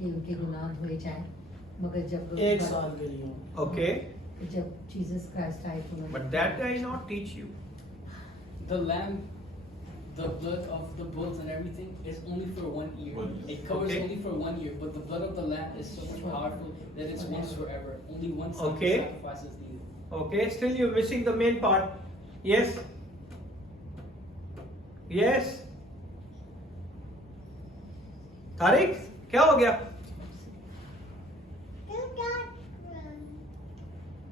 कि उनके गुनाह धोए जाए, मगर जब एक साल के लिए। Okay. जब जीसस क्राइस्ट आए तो उन्होंने But that I not teach you. The lamb, the blood of the bulls and everything is only for 1 year. 1 year. It covers Okay. only for 1 year, but the blood of the lamb is so much powerful that it's once forever. Only one Okay. sacrifice is needed. Okay, still you're missing the main part. Yes? Yes? Tariq क्या हो गया?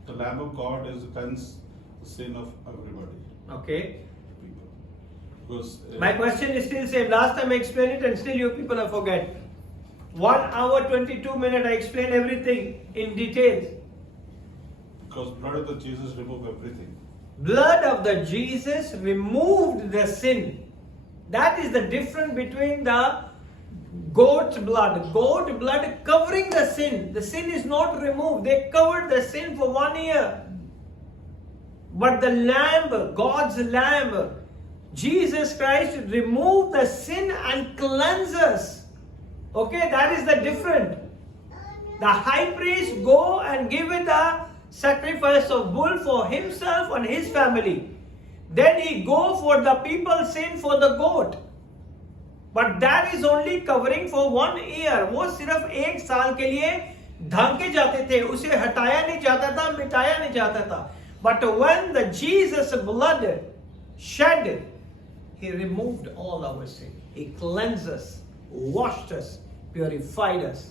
The Lamb of God is cleanse the sin of everybody. Okay. People. Because My question is still same. Last time I explained it and still you people have forget. 1 hour 22 minutes I explained everything in details. because blood of the Jesus remove everything. Blood of the Jesus removed the sin. That is the difference between the goat's blood. Goat blood covering the sin. The sin is not removed. They covered the sin for 1 year. But the lamb, God's lamb, Jesus Christ removed the sin and cleanse us. Okay, that is the difference. The high priest go and give it a sacrifice of bull for himself and his family. Then he go for the people's sin for the goat. But that is only covering for 1 year. वो सिर्फ 1 साल के लिए ढांके जाते थे, उसे हटाया नहीं जाता था, मिटाया नहीं जाता था. But when the Jesus blood shed, he removed all our sin. He cleansed us, washed us, purified us.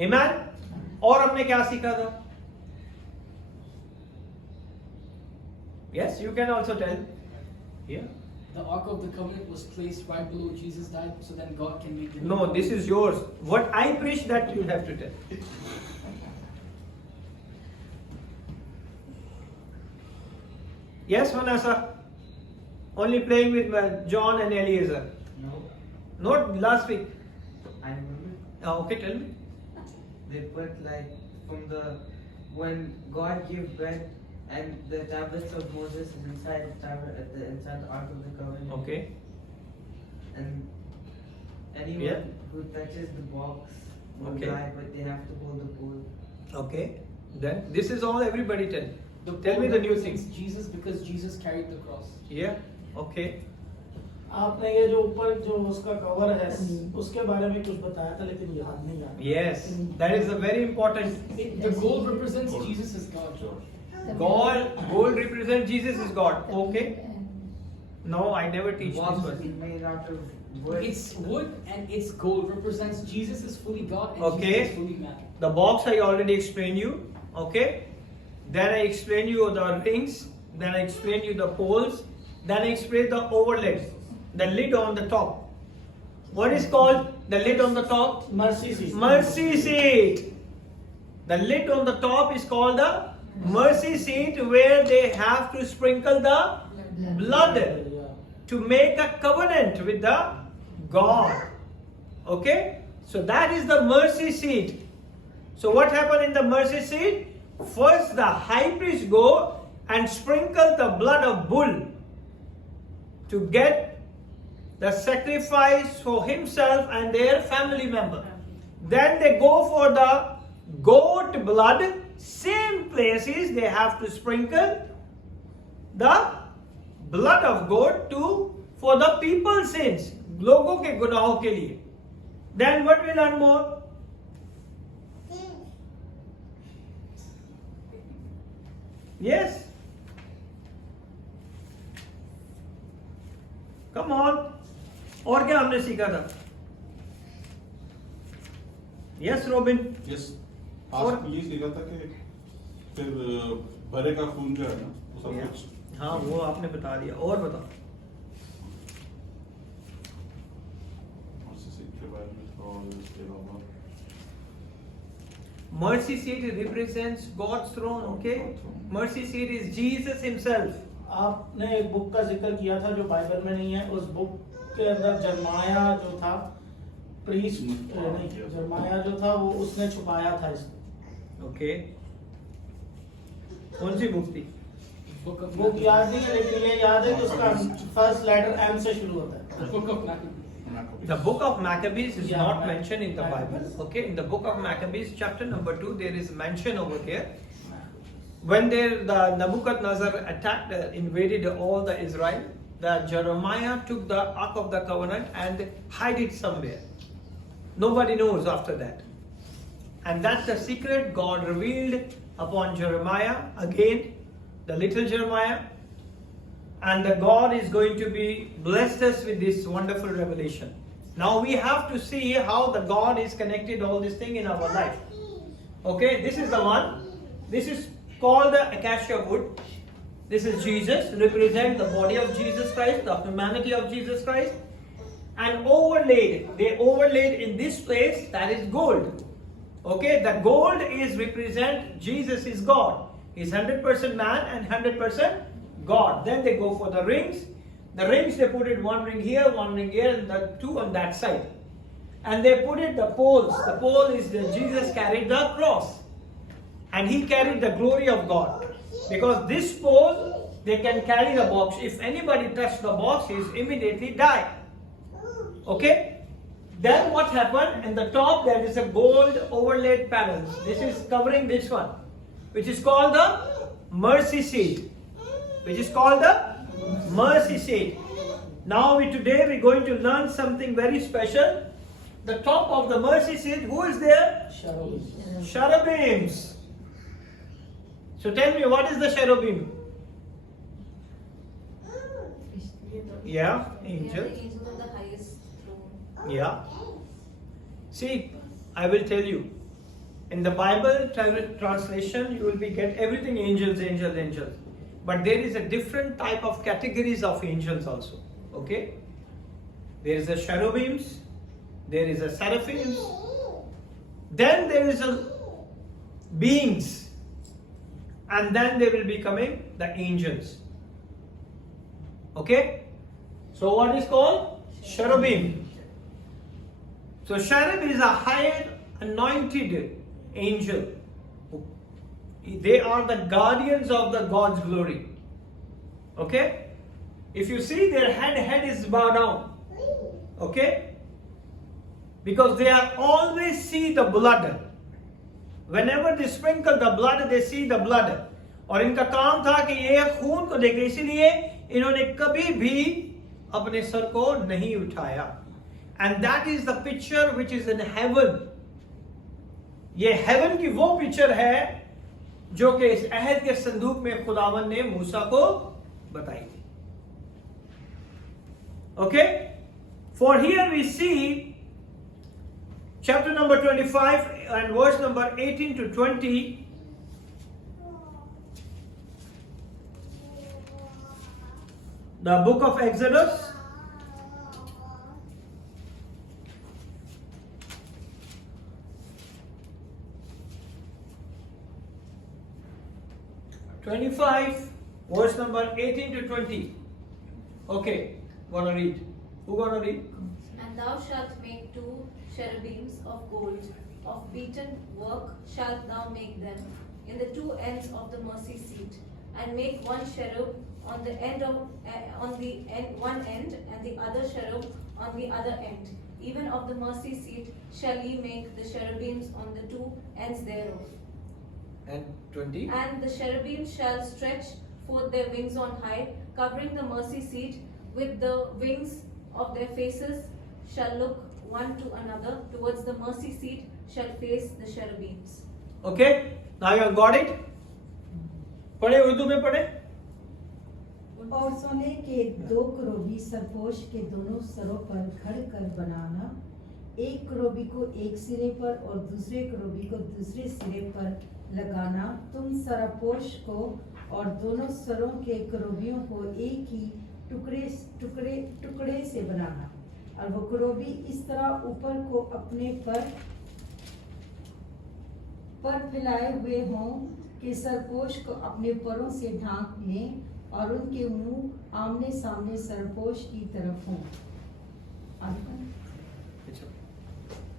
Amen? और हमने क्या सीखा था? Yes, you can also tell. Yeah. The Ark of the Covenant was placed right below Jesus died, so then God can make the No, this is yours. What I preach, that you have to tell. Yes, Vanessa. Only playing with John and Eliezer. No, Not last week. I remember. Okay, tell me. They put like from the when God gave bread and the tablets of Moses is inside the tablet inside the Ark of the Covenant. Okay. And anyone Yeah. who touches the box will Okay. die, but they have to hold the bowl. Okay. Then this is all everybody tell. Tell me bull the new represents things. Jesus because Jesus carried the cross. Yeah. Okay. आपने ये जो ऊपर जो उसका cover है उसके बारे में कुछ बताया था लेकिन याद नहीं आ रहा। Yes. That is a very important. The gold represents Gold. Jesus as God. Gold represents Jesus is God. Okay. No, I never The teach box this is one. made out of wood. It's wood and it's gold represents Jesus is fully God and Okay. Jesus is fully man. The box I already explained you. Okay. Then I explained you the rings. Then I explained you the poles. Then I explained the overlid, the lid on the top. What is called the lid on the top? Mercy seat Mercy seat. The lid on the top is called the mercy seat, where they have to sprinkle the blood to make a covenant with the God. Okay? So that is the mercy seat. So what happened in the mercy seat? First the high priest go and sprinkle the blood of bull to get the sacrifice for himself and their family member. Then they go for the goat blood. Same places they have to sprinkle the blood of goat to for the people's sins. लोगों के गुनाहों के लिए. Then what we learn more? Yes. Come on. और क्या हमने सीखा था? Yes, Robin. Yes. और- आज ये सीखा था कि फिर बरे का खून जो है ना वो सब कुछ हाँ, वो आपने बता दिया. और बताओ. मर्सी सीट के बारे में और इसके अलावा Mercy seat represents God's throne. Okay. Mercy seat is Jesus Himself. आपने एक बुक का जिक्र किया था जो बाइबल में नहीं है। उस बुक के अंदर जरमाया जो था प्रीस्ट नहीं जरमाया जो था वो उसने छुपाया था इसको। Okay. कौन सी बुक थी? Book of book Matthew. याद नहीं है लेकिन ये याद है कि उसका फर्स्ट लेटर एम से शुरू होता है। The book of Matthew. Maccabees. The book of Maccabees is Yeah, not mentioned in the Bible. Maccabees. Okay, in the book of Maccabees, chapter number 2, there is mention over there. When the Nebuchadnezzar attacked, invaded all the Israel, that Jeremiah took the Ark of the Covenant and hid it somewhere. Nobody knows after that. And that's the secret God revealed upon Jeremiah, again, the little Jeremiah. And the God is going to be blessed us with this wonderful revelation. Now we have to see how the God is connected all this thing in our life. Okay, this is the one. This is called the acacia wood. This is Jesus, represent the body of Jesus Christ, the humanity of Jesus Christ. And they overlaid in this place, that is gold. Okay, the gold is represent Jesus is God. He's 100% man and 100% God. Then they go for the rings. The rings, they put it one ring here, and the two on that side. And they put it the poles. The pole is that Jesus carried the cross. And he carried the glory of God. Because this pole, they can carry the box. If anybody touched the box, he is immediately die. Okay? Then what happened? In the top there is a gold overlaid panels. This is covering this one, which is called the mercy seat. Now today we're going to learn something very special. The top of the mercy seat, who is there? Cherubims. So tell me, what is the cherubim? Yeah, angel. Angel of the highest throne. Yeah. See, I will tell you. In the Bible translation, you will get everything angels. But there is a different type of categories of angels also. Okay? There is a cherubims, there is a seraphims, then there is a beings, and then they will be coming the angels. Okay? So what is called? Cherubim. So cherub is a higher anointed angel. They are the guardians of the God's glory. Okay? If you see their head is bowed down. Okay? Because they are always see the blood. Whenever they sprinkle the blood, they see the blood. और इनका काम था कि ये खून को देखे, इसलिए इन्होंने कभी भी अपने सर को नहीं उठाया. And that is the picture which is in heaven. ये heaven की वो picture है जो कि इस अहद के संदूक में खुदावन ने मूसा को बताई थी. Okay? For here we see chapter number 25 and verse number 18 to 20. The book of Exodus. Verse number 18 to 20. Okay, gonna read. Who gonna read? And thou shalt make 2 cherubims of gold, of beaten work shalt thou make them, in the 2 ends of the mercy seat, and make 1 cherub on the end of one end, and the other cherub on the other end. Even of the mercy seat shall ye make the cherubims on the 2 ends thereof. And 20. And the cherubim shall stretch forth their wings on high, covering the mercy seat, with the wings of their faces shall look one to another, towards the mercy seat shall face the cherubims. Okay, now you have got it? पढ़े उर्दू में पढ़े. और सोने के 2 करोबी सरपोश के दोनों सरों पर खड़ कर बनाना, एक करोबी को एक सिरे पर और दूसरे करोबी को दूसरे सिरे पर लगाना. तुम सरपोश को और दोनों सरों के करोबियों को एक ही टुकड़े से बनाना, और वो करोबी इस तरह ऊपर को अपने पर फैलाए हुए हों कि सरपोश को अपने परों से ढांक लें, और उनके मुंह आमने सामने सरपोश की तरफ हों.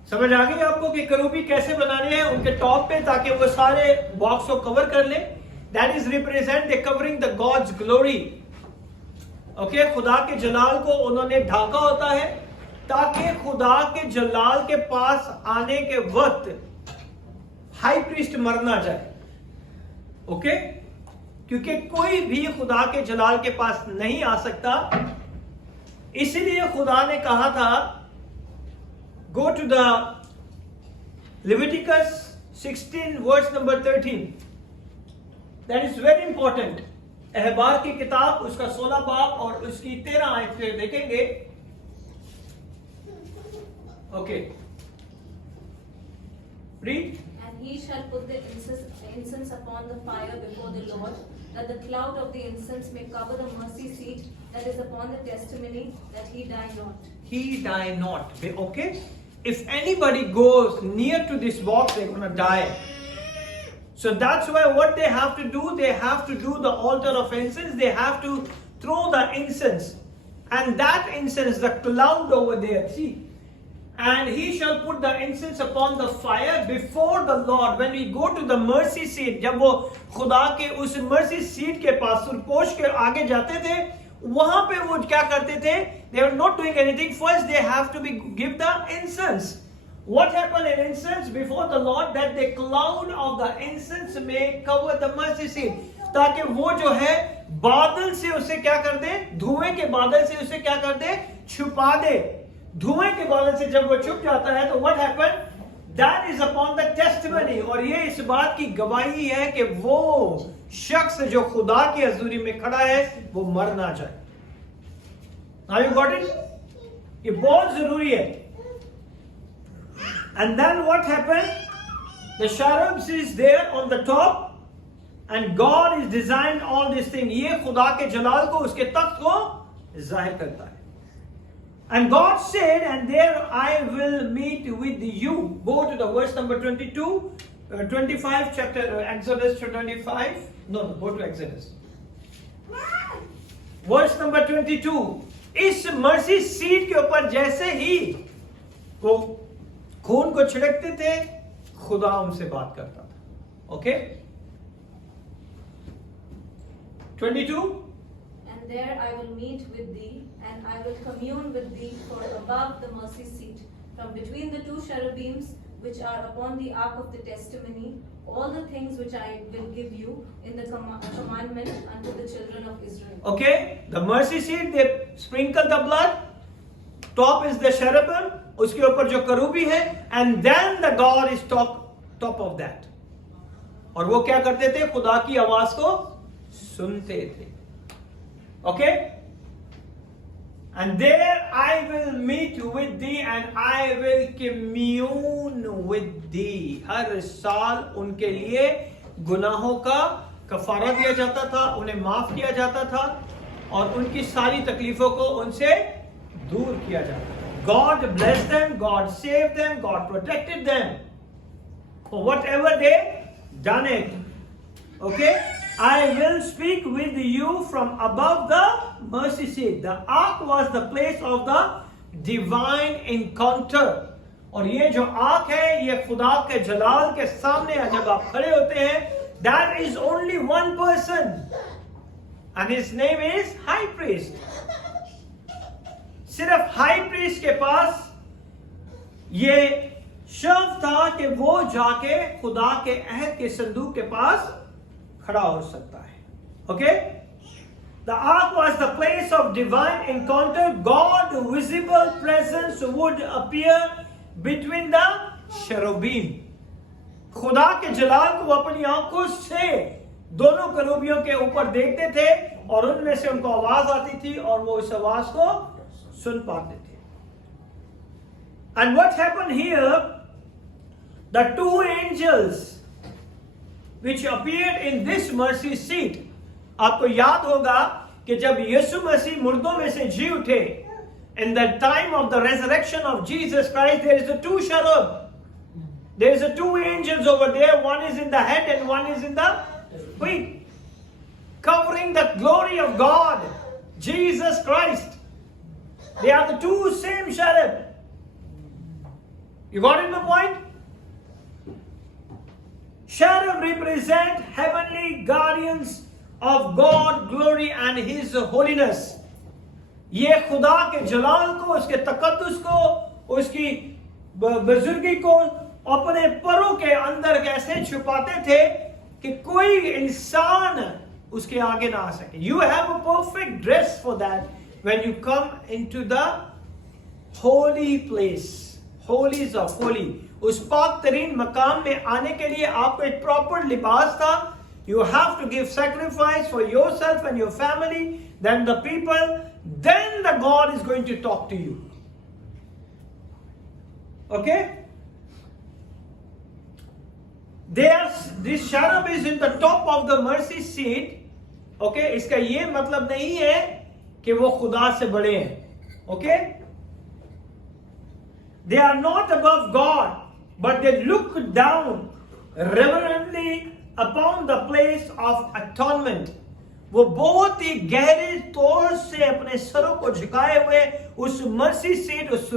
समझ आ गई आपको कि करूबी कैसे बनाने हैं उनके टॉप पे, ताकि वो सारे बॉक्स को कवर कर ले. That is represent the covering the gods glory. Okay, खुदा के जलाल को उन्होंने ढाका होता है, ताकि खुदा के जलाल के पास आने के वक्त हाई प्रीस्ट मर ना जाए। ओके, क्योंकि कोई भी खुदा के जलाल के पास नहीं आ सकता, इसलिए खुदा ने कहा था, go to the Leviticus 16 verse number 13. That is very important. अहबार की किताब उसका 16 बाब और उसकी 13 आयतें देखेंगे। Okay. Read. And he shall put the incense upon the fire before the Lord, that the cloud of the incense may cover the mercy seat that is upon the testimony, that he die not. He die not. Okay? If anybody goes near to this box, they're going to die. So that's why what they have to do, they have to do the altar of incense, they have to throw the incense. And that incense, the cloud over there, see. And he shall put the incense upon the fire before the Lord. When we go to the mercy seat, जब वो खुदा के उस mercy seat के पास सुरपोश के आगे जाते थे, वहां पे वो क्या करते थे? They were not doing anything. First, they have to give the incense. What happened in incense before the Lord? That the cloud of the incense may cover the mercy seat. ताकि वो जो है बादल से उसे क्या कर दे? धुएं के बादल से उसे क्या कर दे? छुपा दे। धुएं के बादल से जब वो छुप जाता है तो what happened? That is upon the testimony. और ये इस बात की गवाही है कि वो शख्स जो खुदा की हजूरी में खड़ा है वो मर ना जाए। Now you got it? ये बहुत जरूरी है। And then what happened? The cherubs is there on the top and God is designed all these things. ये खुदा के जलाल को उसके तख्त को जाहिर करता है। And God said, and there I will meet with you. Go to the verse number 22, 25, chapter Exodus 25. No, go to Exodus. Verse number 22. इस मर्सी सीट के ऊपर जैसे ही वो खून को छिड़कते थे, खुदा उनसे बात करता था। Okay? 22. And there I will meet with thee, and I will commune with thee for above the mercy seat, from between the two cherubims which are upon the ark of the testimony, all the things which I will give you in the commandment unto the children of Israel. Okay, the mercy seat, they sprinkle the blood. Top is the cherubim, उसके ऊपर जो करूबी है, and then the God is top of that. और वो क्या करते थे? खुदा की आवाज को सुनते थे. Okay? And there I will meet with thee and I will commune with thee. हर साल उनके लिए गुनाहों का कफारा दिया जाता था, उन्हें माफ किया जाता था और उनकी सारी तकलीफों को उनसे दूर किया जाता था. God blessed them, God saved them, God protected them for whatever they done it. Okay? I will speak with you from above the mercy seat. The ark was the place of the divine encounter. और ये जो arc है, ये खुदा के जलाल के सामने जब आप खड़े होते हैं, that is only one person, and his name is high priest. सिर्फ हाई प्रीस्ट के पास ये शर्त था कि वो जाके खुदा के अहद के संदूक के पास खड़ा हो सकता है. Okay? The ark was the place of divine encounter. God visible presence would appear between the cherubim. खुदा के जलाल को अपनी आंखों से दोनों करूबियों के ऊपर देखते थे और उनमें से उनको आवाज आती थी और वो उस आवाज को सुन पाते थे. And what happened here? The two angels which appeared in this mercy seat. आपको याद होगा कि जब यीशु मसीह मुर्दों में से जी उठे, in the time of the resurrection of Jesus Christ, there is the two cherub. There is the two angels over there. One is in the head and one is in the feet, covering the glory of God, Jesus Christ. They are the two same cherub. You got it, the point? Cherub represent heavenly guardians of God, glory and His holiness. ये खुदा के जलाल को, उसके तकद्दुस को, उसकी बुजुर्गी को अपने परों के अंदर कैसे छुपाते थे कि कोई इंसान उसके आगे ना आ सके. You have a perfect dress for that when you come into the holy place, holies of holy. उस पाक तरीन मकाम में आने के लिए आपको एक प्रॉपर लिबास था. You have to give sacrifice for yourself and your family, then the people, then the God is going to talk to you. Okay? This cherub is in the top of the mercy seat. Okay? इसका ये मतलब नहीं है कि वो खुदा से बड़े हैं. Okay? They are not above God, but they look down reverently upon the place of atonement. वो बहुत ही गहरे तौर से अपने सरों को झुकाए हुए उस मर्सी सीट, उस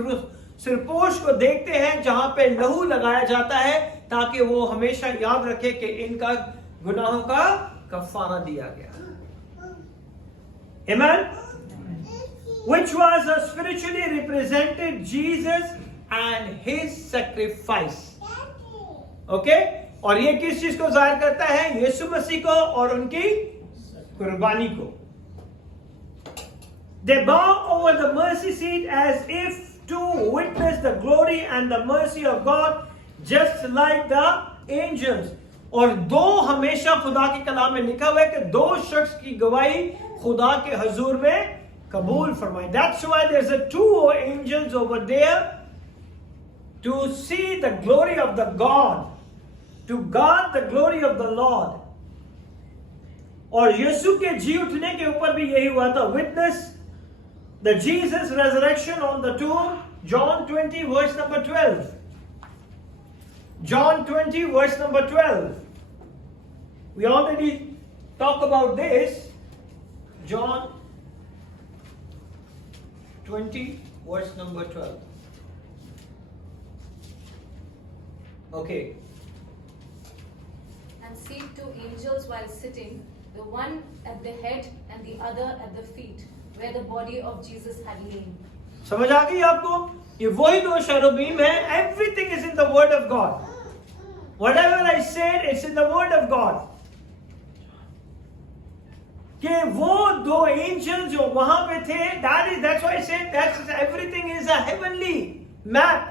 सिरपोश को देखते हैं जहां पे लहू लगाया जाता है, ताकि वो हमेशा याद रखे कि इनका गुनाहों का कफारा दिया गया. Amen? Which was spiritually represented Jesus and his sacrifice. Okay? और ये किस चीज को जाहिर करता है? यीशु मसीह को और उनकी कुर्बानी को. They bow over the mercy seat as if to witness the glory and the mercy of God, just like the angels. और दो हमेशा खुदा के कलाम में लिखा हुआ है कि दो शख्स की गवाही खुदा के हजूर में कबूल फरमाई. That's why there's a two angels over there to see the glory of the God, to guard the glory of the Lord. और यीशु के जी उठने के ऊपर भी यही हुआ था. Witness the Jesus resurrection on the tomb, John 20 verse number 12. John 20 verse number 12. We already talked about this. John 20 verse number 12. Okay. And see two angels while sitting, the one at the head and the other at the feet, where the body of Jesus had lain. समझ आ गई आपको? ये वही दो शरूबीम है. Everything is in the word of God. Whatever I said, it's in the word of God. कि वो दो एंजल जो वहां पे थे, that's why I said that everything is a heavenly map.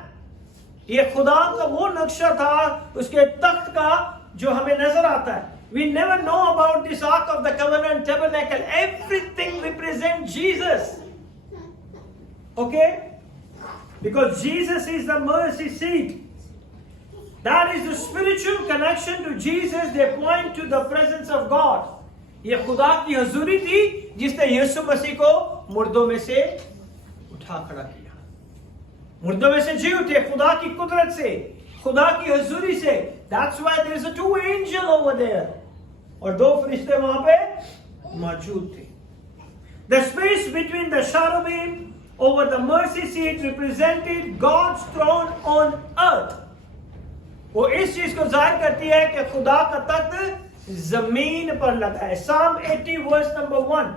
ये खुदा का वो नक्शा था उसके तख्त का जो हमें नजर आता है. We never know about this Ark of the Covenant tabernacle. Everything represents Jesus. Okay? Because Jesus is the mercy seat. That is the spiritual connection to Jesus. They point to the presence of God. ये खुदा की हजूरी थी जिसने यीशु मसीह को मुर्दों में से उठा खड़ा किया. मुर्दों में से जी उठे खुदा की कुदरत से, खुदा की हजूरी से. That's why there is a two angel over there. और दो फरिश्ते वहां पे मौजूद थे. The space between the cherubim over the mercy seat represented God's throne on earth. वो इस चीज को जाहिर करती है कि खुदा का तख्त जमीन पर लगा है. Psalm 80 verse number 1.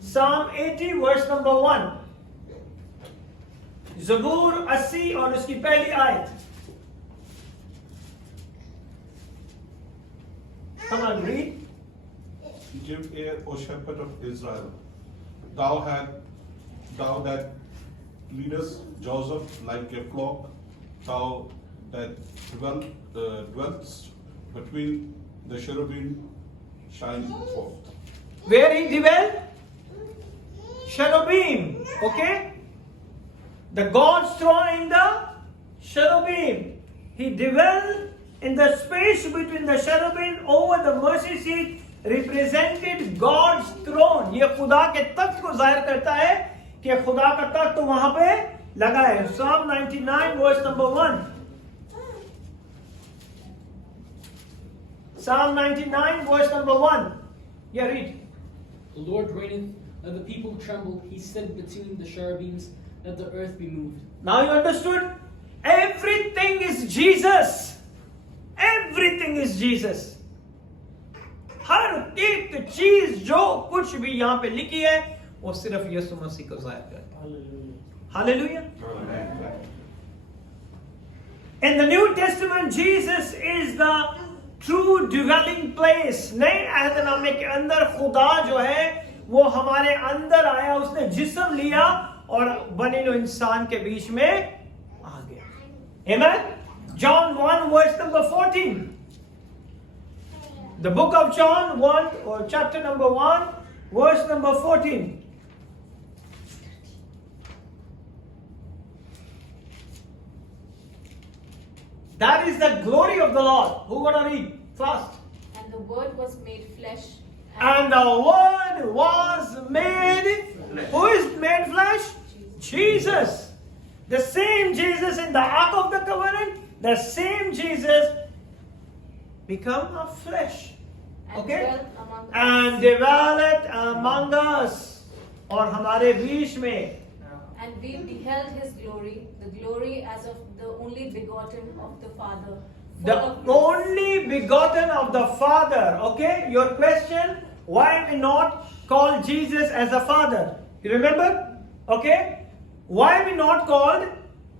Psalm 80 verse number 1. ज़बूर 80 और उसकी पहली आयत. Come on, read. Give ear, O shepherd of Israel. Thou that leadest Joseph like a flock, thou that dwellest between the cherubim, shine forth. Where he dwelt? Cherubim. Okay? The God's throne in the cherubim. He dwelt in the space between the cherubim over the mercy seat, represented God's throne. ये खुदा के तख्त को जाहिर करता है कि खुदा का तख्त वहां पे लगा है. Psalm 99 verse number 1. Psalm 99 verse number 1. Yeah, read. The Lord reigneth, let the people tremble. He said between the cherubims, let the earth be moved. Now you understood? Everything is Jesus. Everything is Jesus. हर एक चीज जो कुछ भी यहाँ पे लिखी है वो सिर्फ यीशु मसीह को जाहिर करता है। Hallelujah. Hallelujah. In the New Testament, Jesus is the true dwelling place. नए अहदनामे के अंदर खुदा जो है वो हमारे अंदर आया, उसने जिस्म लिया और बने नो इंसान के बीच में आ गया। Amen. John 1 verse number 14. The book of John 1 or chapter number 1 verse number 14. That is the glory of the Lord. Who gonna read first? And the word was made flesh. And the word was made. Who is made flesh? Jesus. The same Jesus in the Ark of the Covenant. The same Jesus become a flesh. And Okay? dwelt among us. And dwelt among us. और हमारे बीच में. And we beheld his glory, the glory as of the only begotten of the Father. full The of grace. only begotten of the Father. Okay? Your question, why we not call Jesus as a father? You remember? Okay? Why we not called?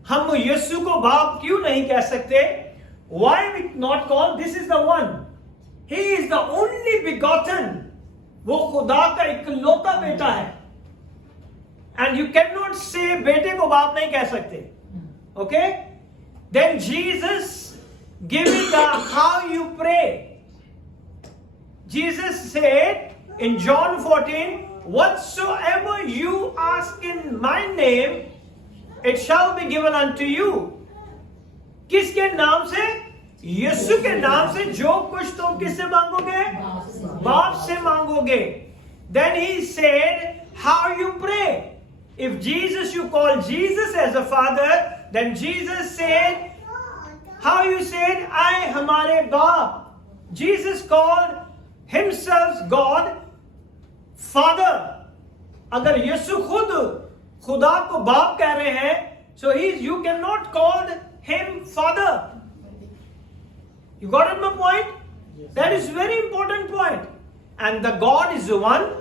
हम यीशु को बाप क्यों नहीं कह सकते? Why we not called? This is the one. He is the only begotten. वो खुदा का इकलौता बेटा है. And you cannot say बेटे को बाप नहीं कह सकते. Okay? Then Jesus giving the how you pray. Jesus said in John 14, whatsoever you ask in my name, it shall be given unto you. किसके नाम से? यीशु के नाम से जो कुछ तुम किससे मांगोगे? बाप से मांगोगे. Then he said, how you pray? If Jesus, you call Jesus as a father, then Jesus said, how you said, I हमारे बाप. Jesus called himself God, Father. अगर यीशु खुद खुदा को बाप कह रहे हैं, so you cannot call him Father. You got it, my point? That is very important point. And the God is one,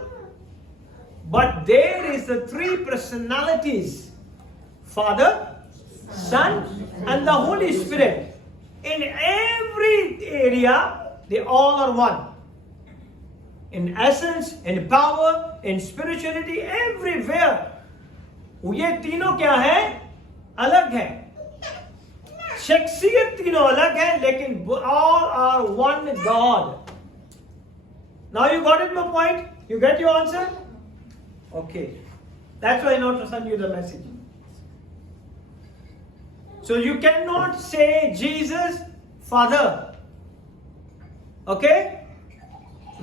but there is the three personalities: Father, Son, and the Holy Spirit. In every area, they all are one. In essence, in power, in spirituality, everywhere. ये तीनों क्या है? अलग है. शख्सियत तीनों अलग है, लेकिन all are one God. Now you got it, my point? You get your answer? Okay. That's why I not send you the message. So you cannot say Jesus, Father. Okay?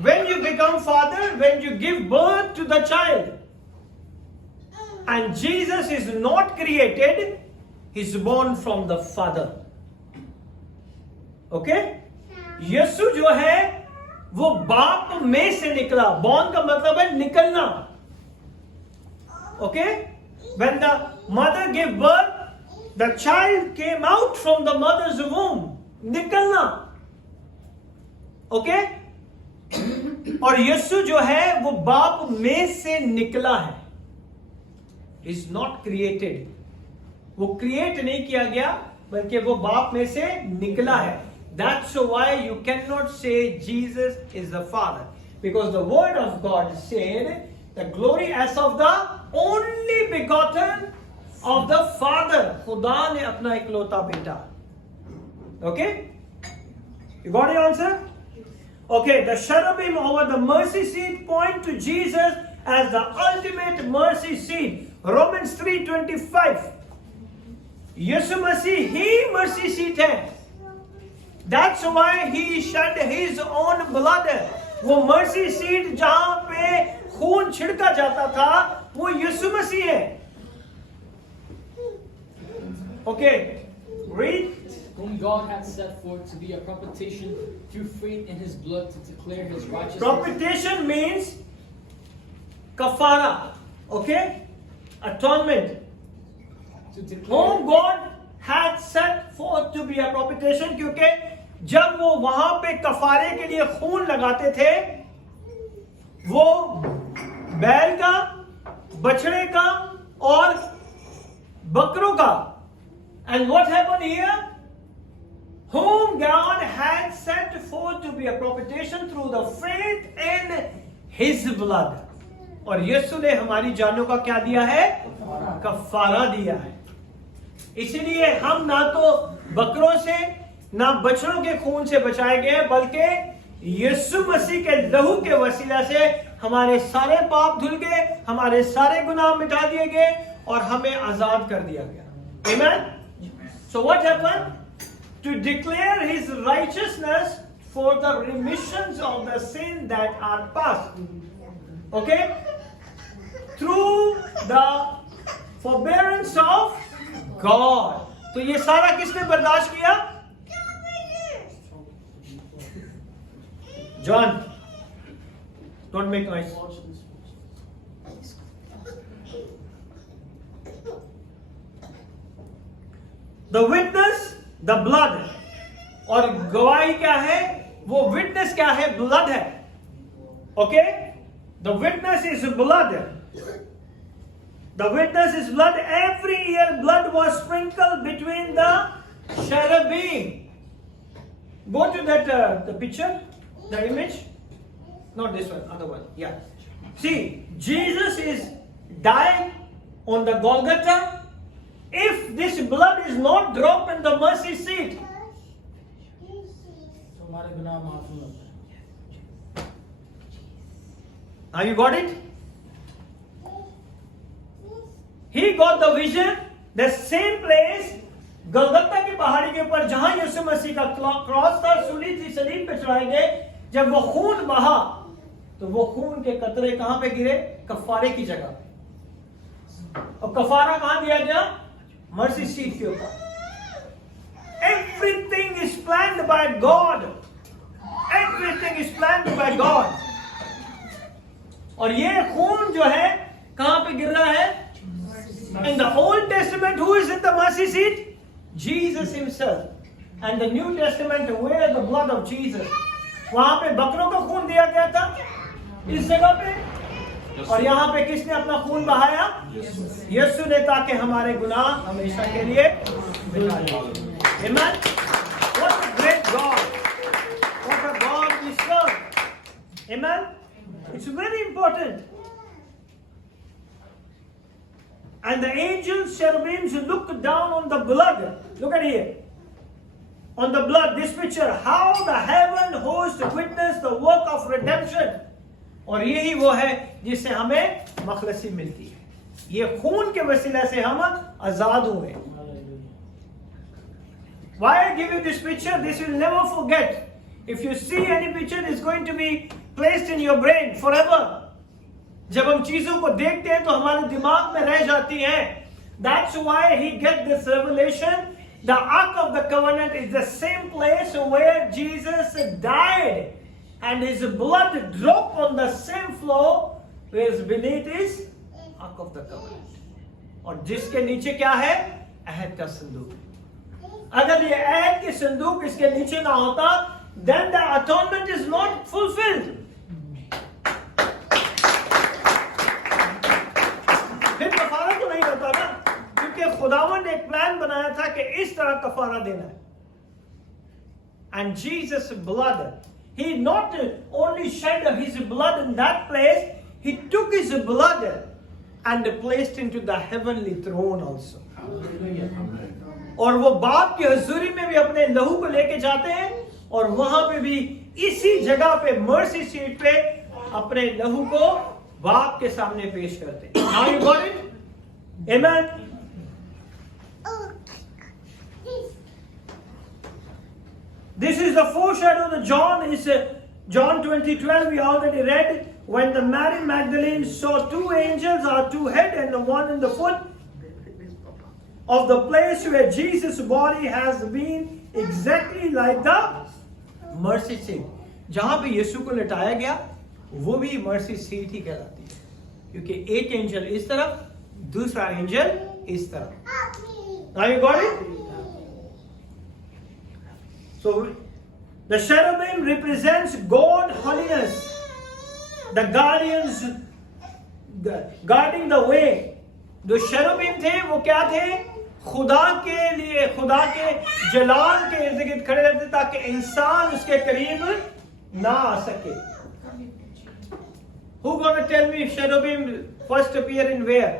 When you become father, when you give birth to the child, and Jesus is not created, he's born from the Father. Okay? यीशु जो है वो बाप में से निकला. Born का मतलब है निकलना. Okay? When the mother gave birth, the child came out from the mother's womb. निकलना. Okay? और यीशु जो है वो बाप में से निकला है. Is not created. वो क्रिएट नहीं किया गया, बल्कि वो बाप में से निकला है. That's why you cannot say Jesus is the Father, because the word of God said the glory as of the only begotten of the Father. खुदा ने अपना इकलौता बेटा. Okay? You got your answer? Okay, the cherubim over the mercy seat point to Jesus as the ultimate mercy seat. Romans 3:25. Yeshu Masih he mercy seat है. That's why he shed his own blood. वो mercy seat जहां पे खून छिड़का जाता था, वो यीशु मसीह है. Okay, read. Whom God hath set forth to be a propitiation through faith in his blood to declare his righteousness. Propitiation means kafara. Okay? Atonement. To declare Whom God had set forth to be a propitiation, क्योंकि जब वो वहां पे कफारे के लिए खून लगाते थे, वो बैल का बछड़े का और बकरों का. And what happened here? Whom God had sent forth to be a propitiation through the faith in His blood. और यीशु ने हमारी जानों का क्या दिया है? कफारा दिया है. इसीलिए हम ना तो बकरों से ना बछड़ों के खून से बचाए गए, बल्कि यीशु मसीह के लहू के वसीला से हमारे सारे पाप धुल गए, हमारे सारे गुनाह मिटा दिए गए और हमें आजाद कर दिया गया. Amen. So what happened? To declare His righteousness for the remissions of the sin that are past. Okay? Through the forbearance of God. तो ये सारा किसने बर्दाश्त किया? John, don't make noise. The witness, the blood. और गवाही क्या है? वो witness क्या है? Blood है. Okay? The witness is blood. The witness is blood. Every year blood was sprinkled between the cherubim. Go to that the picture, the image. Not this one, other one. Yeah. See, Jesus is dying on the Golgotha. If this blood is not dropped in the mercy seat, तो हमारे गुनाह माफ नहीं होते. have you got it? He got the vision, the same place, गलगत्ता की पहाड़ी के ऊपर जहां यीशु मसीह का क्रॉस था, सूली थी, सलीब पे चढ़ाए गए. जब वो खून बहा, तो वो खून के कतरे कहां पे गिरे? कफारे की जगह पे. और कफारा कहां दिया गया? मर्सी सीट के ऊपर. Everything is planned by God. Everything is planned by God. और ये खून जो है कहां पे गिर रहा है? In the Old Testament, who is in the mercy seat? Jesus Himself. And the New Testament, where the blood of Jesus? वहां पे बकरों का खून दिया गया था इस जगह पे. और यहाँ पे किसने अपना खून बहाया? यीशु ने, ताकि हमारे गुनाह हमेशा के लिए मिटा जाए. Amen. What a great God! What a God we serve. Amen. It's very important. And the angels, cherubims, look down on the blood. Look at here. On the blood, this picture, how the heaven host witness the work of redemption. और यही वो है जिससे हमें मखलसी मिलती है. ये खून के वसीले से हम आजाद हुए. Why I give you this picture? This will never forget. If you see any picture, it's going to be placed in your brain forever. जब हम चीजों को देखते हैं तो हमारे दिमाग में रह जाती हैं. That's why he get this revelation. The Ark of the Covenant is the same place where Jesus died, and his blood dropped on the same floor where beneath is Ark of the Covenant. और जिसके नीचे क्या है? अहद का संदूक. अगर ये अहद के संदूक इसके नीचे ना होता, then the atonement is not fulfilled. फिर कफारा तो नहीं होता ना, क्योंकि खुदावन ने एक प्लान बनाया था कि इस तरह कफारा देना है. And Jesus' blood, he not only shed his blood in that place, he took his blood and placed into the heavenly throne also. और वो बाप की हजूरी में भी अपने लहू को लेके जाते हैं और वहां पे भी इसी जगह पे मर्सी सीट पे अपने लहू को बाप के सामने पेश करते हैं. Now you got it? Amen. This is the foreshadow of John. Is John 20:12. We already read when the Mary Magdalene saw two angels, or two head and the one in the foot of the place where Jesus' body has been, exactly like the mercy seat. जहां पे यीशु को लिटाया गया वो भी mercy seat ही कहलाती है, क्योंकि एक एंजल इस तरफ, दूसरा एंजल इस तरफ. Now you got it? So the cherubim represents God holiness. The guardians guarding the way. जो शेरुबीम थे वो क्या थे? खुदा के लिए, खुदा के जलाल के इर्द गिर्द खड़े रहते ताकि इंसान उसके करीब ना आ सके. Who gonna tell me cherubim first appear in where?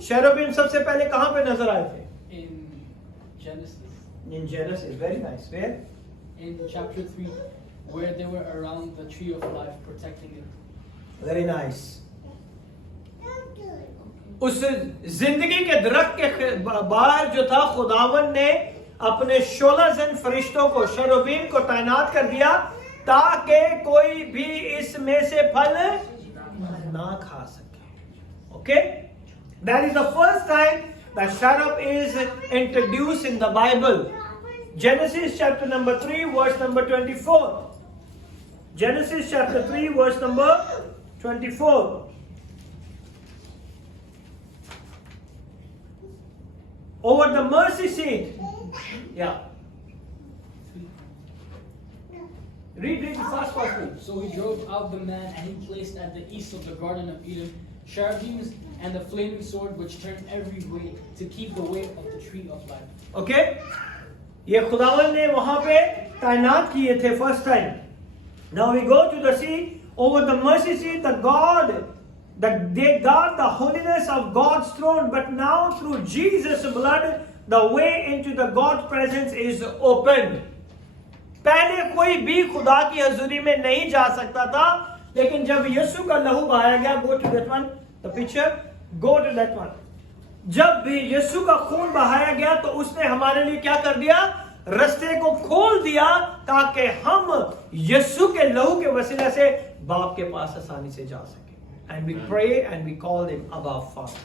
Cherubim सबसे पहले कहां पे नजर आए थे? In Genesis, In Genesis. Very nice. Where? in chapter 3, where they were around the tree of life, protecting it. Very nice. उस जिंदगी के दरख्त के बाहर जो था, खुदावन ने अपने 16 जन फरिश्तों को, शरोबीम को तैनात कर दिया ताकि कोई भी इसमें से फल ना खा सके. Okay? That is the first time that cherub is introduced in the Bible. Genesis chapter number 3 verse number 24. Genesis chapter 3 verse number 24. Over the mercy seat. Yeah. Read fast. So he drove out the man, and he placed at the east of the Garden of Eden cherubims and the flaming sword which turned every way to keep the way of the tree of life. Okay? ये खुदावन ने वहां पे तैनात किए थे first time. Now we go to the sea. Over the mercy seat, they guard the holiness of God's throne, but now through Jesus' blood, the way into the God's presence is opened. पहले कोई भी खुदा की हजूरी में नहीं जा सकता था, लेकिन जब यीशु का लहू बहाया गया, go to that one, the picture, go to that one. जब भी यीशु का खून बहाया गया तो उसने हमारे लिए क्या कर दिया? रास्ते को खोल दिया ताकि हम यीशु के लहू के वसीले से बाप के पास आसानी से जा सके. And we pray and we call him Abba Father.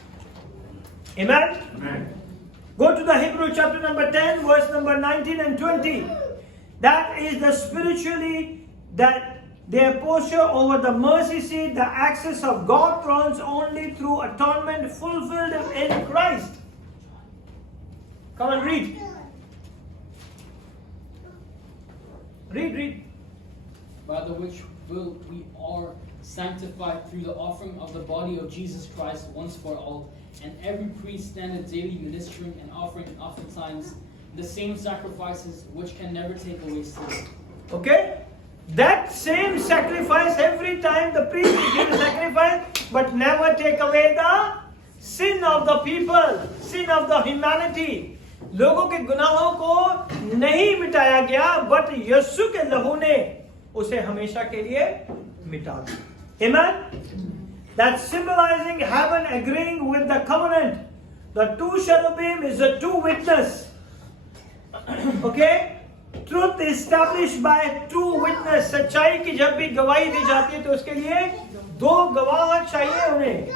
Amen? Amen. Go to the Hebrew chapter number 10 verse number 19 and 20. That is the spiritually, that their posture over the mercy seat, the access of God thrones only through atonement fulfilled in Christ. Come and read. Read. By the which will we are sanctified through the offering of the body of Jesus Christ once for all, and every priest standeth daily ministering and offering oftentimes the same sacrifices which can never take away sin. Okay? That same sacrifice, every time the priest will give a sacrifice, but never take away the sin of the people, sin of the humanity. लोगों के गुनाहों को नहीं मिटाया गया, but यीशु के लहू ने उसे हमेशा के लिए मिटा दिया. Amen? That's symbolizing heaven agreeing with the covenant. The two cherubim is the two witness. Okay? Truth is established by two witness. सच्चाई की जब भी गवाही दी जाती है तो उसके लिए दो गवाह चाहिए उन्हें.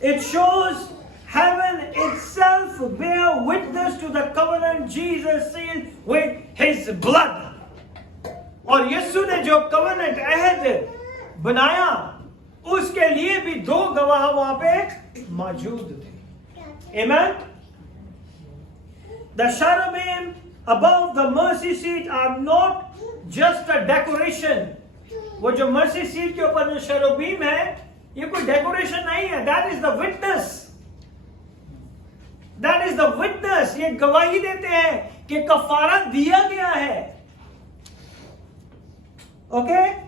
It shows heaven itself bear witness to the covenant Jesus sealed with his blood. और यीशु ने जो covenant अहद बनाया उसके लिए भी दो गवाह वहां पे मौजूद थे. Amen? The cherubim above the mercy seat are not just a decoration. वो जो mercy seat के ऊपर जो cherubim है, ये कोई decoration नहीं है. That is the witness. That is the witness. ये गवाही देते हैं कि कफारा दिया गया है. Okay?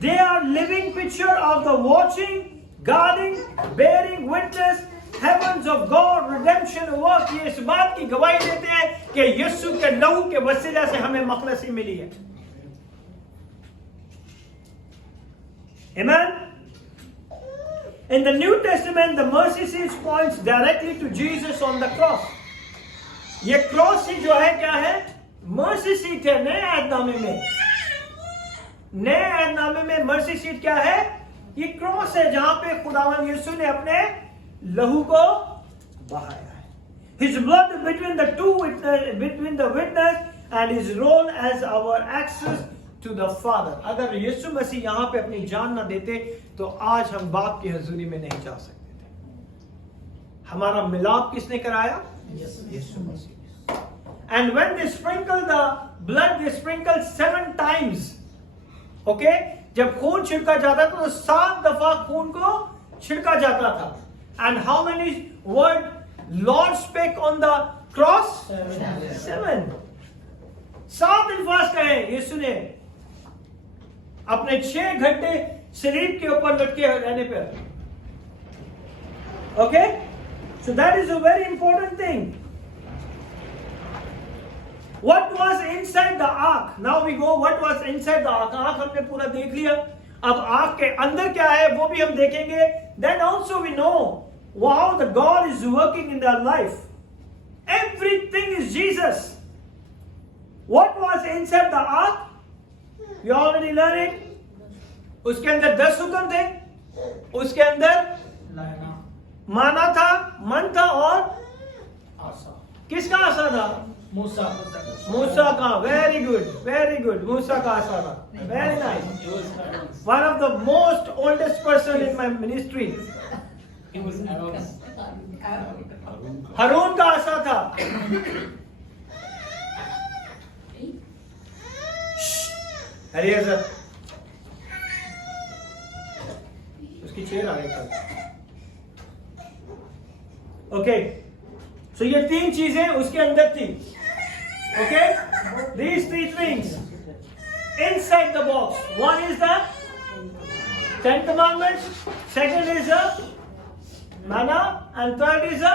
They are living picture of the watching, guarding, bearing witness heavens of God redemption work. ये इस बात की गवाही देते हैं कि यीशु के लहू के वसीला से हमें मखलसी मिली है. Amen? In the New Testament, the mercy seat points directly to Jesus on the cross. ये क्रॉस ही जो है क्या है? Mercy seat है नए अहदनामे में. नए अहदनामे में mercy seat क्या है? ये क्रॉस है जहां पे खुदावन यीशु ने अपने लहू को बहाया है. His blood between the two witness, between the witness and his role as our access to the Father. अगर यीशु मसीह यहाँ पे अपनी जान ना देते तो आज हम बाप की हजूरी में नहीं जा सकते थे. हमारा मिलाप किसने कराया? यीशु मसीह. And when they sprinkle the blood, they sprinkle 7 times. Okay? जब खून छिड़का जाता था तो 7 दफा खून को छिड़का जाता था. And how many word Lord spake on the cross? 7. 7 अल्फाज कहे यीशु ने अपने 6 घंटे सलीब के ऊपर लटके रहने पर. Okay? So that is a very important thing. What was inside the ark? Now we go, what was inside the ark? आंख हमने पूरा देख लिया. अब आंख के अंदर क्या है वो भी हम देखेंगे. Then also we know how the God is working in their life. Everything is Jesus. What was inside the ark? You already learned it. उसके अंदर 10 हुक्म थे. उसके अंदर माना था, मन था और आसा. किसका आशा था? मूसा का. Very good. मूसा का आशा था. Very nice. It was Aaron's. One of the most oldest person in my ministry. It was Aaron's. हारून का आशा था. सर उसकी चेयर आ गई था. ओके, सो ये 3 चीजें उसके अंदर थी. Okay, these 3 things inside the box. One is the 10 commandments, second is the manna, and third is the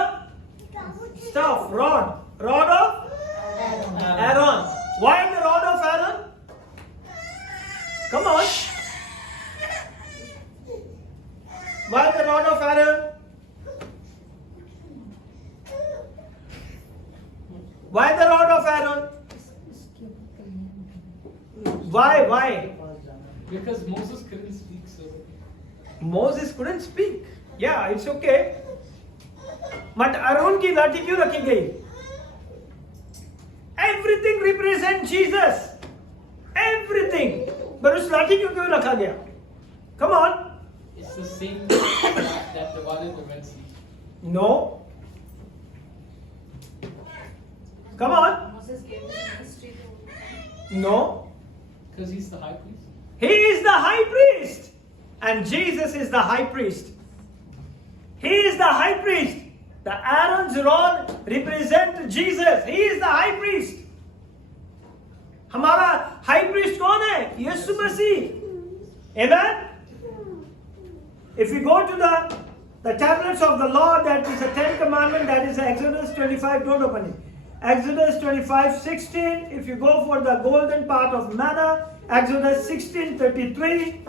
staff, rod of Aaron. Why the rod of Aaron? Come on. Why the rod of Aaron? Why the rod of Aaron? Why? Because Moses couldn't speak, so Moses couldn't speak. Yeah, it's okay. But Aaron की लाठी क्यों रखी गई? Everything represents Jesus. Everything. पर उस लाठी क्यों रखा गया? Come on. it's the same that divided the Red Sea. No. Come on. Moses gave the ministry to No. Because he's the high priest. He is the high priest. And Jesus is the high priest. He is the high priest. The Aaron's rod represent Jesus. He is the high priest. हमारा high priest कौन है? यीशु मसीह. Amen. If you go to the tablets of the law, that is the 10th commandment, that is Exodus 25. Don't open it. Exodus 25:16. If you go for the golden part of manna, Exodus 16:33.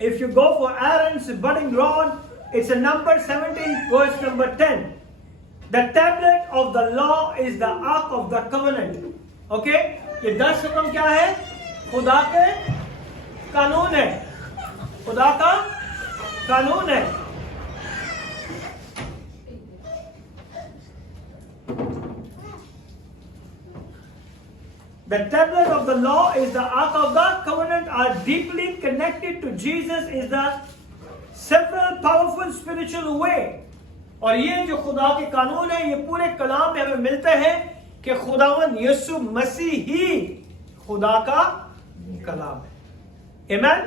If you go for Aaron's budding rod, it's a number 17, verse number 10. The tablet of the law is the ark of the covenant. Okay? ये 10 हुक्म क्या है? खुदा के कानून है. खुदा का कानून है. The tablet of the law is the ark of the covenant, are deeply connected to Jesus is the several powerful spiritual way. और ये जो खुदा के कानून है, ये पूरे कलाम में हमें मिलते हैं कि खुदावन यीशु मसीह ही खुदा का कलाम है. Amen.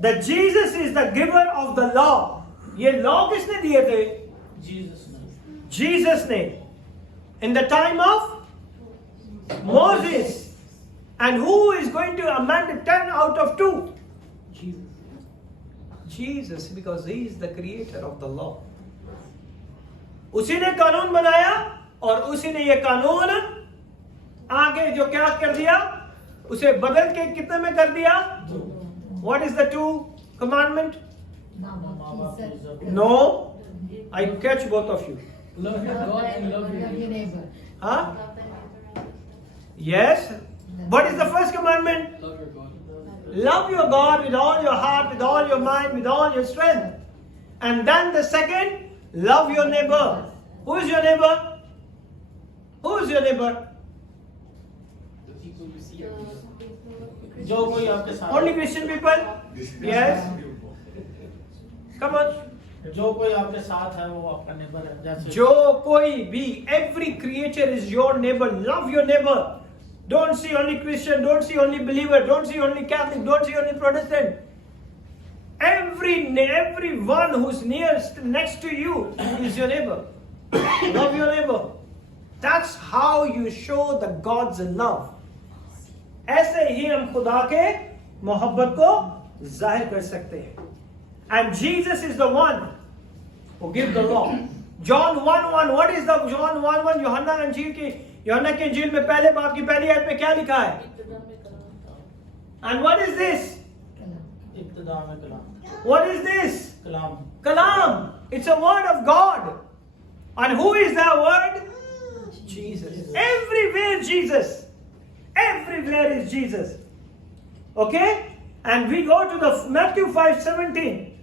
That Jesus is the giver of the law. ये law किसने दिए थे? Jesus ने. In the time of Moses. And who is going to amend 10 out of 2? Jesus, because he is the creator of the law. उसी ने कानून बनाया और उसी ने ये कानून आगे जो क्या कर दिया, उसे बदल के कितने में कर दिया? What is the 2 commandment? No, I catch both of you. Love your God and love your neighbor. neighbor. Huh? Yes. What is the first commandment? Love your God. Love your God with all your heart, with all your mind, with all your strength. And then the second, love your neighbor. Who is your neighbor? Who is your neighbor? The people you see. जो कोई आपके साथ, Only Christian people? Yes. Come on. जो कोई आपके साथ है वो आपका नेबर है. जैसे जो कोई भी, every creature is your neighbor. Love your neighbor. Don't see only Christian, don't see only believer, don't see only Catholic, don't see only Protestant. Everyone who's next to you is your neighbor. Love your neighbor. That's how you show the God's love. ऐसे ही हम खुदा के मोहब्बत को जाहिर कर सकते हैं. And Jesus is the one who gives the law. John 1:1. What is the John 1:1? यूहन्ना के इंजील में पहले बाब की पहली आयत में क्या लिखा है? And what is this? इब्तिदा में कलाम. What is this? Kalam. Kalam. It's a word of God. And who is that word? Jesus. Everywhere Jesus. Everywhere is Jesus. Okay? And we go to the Matthew 5:17.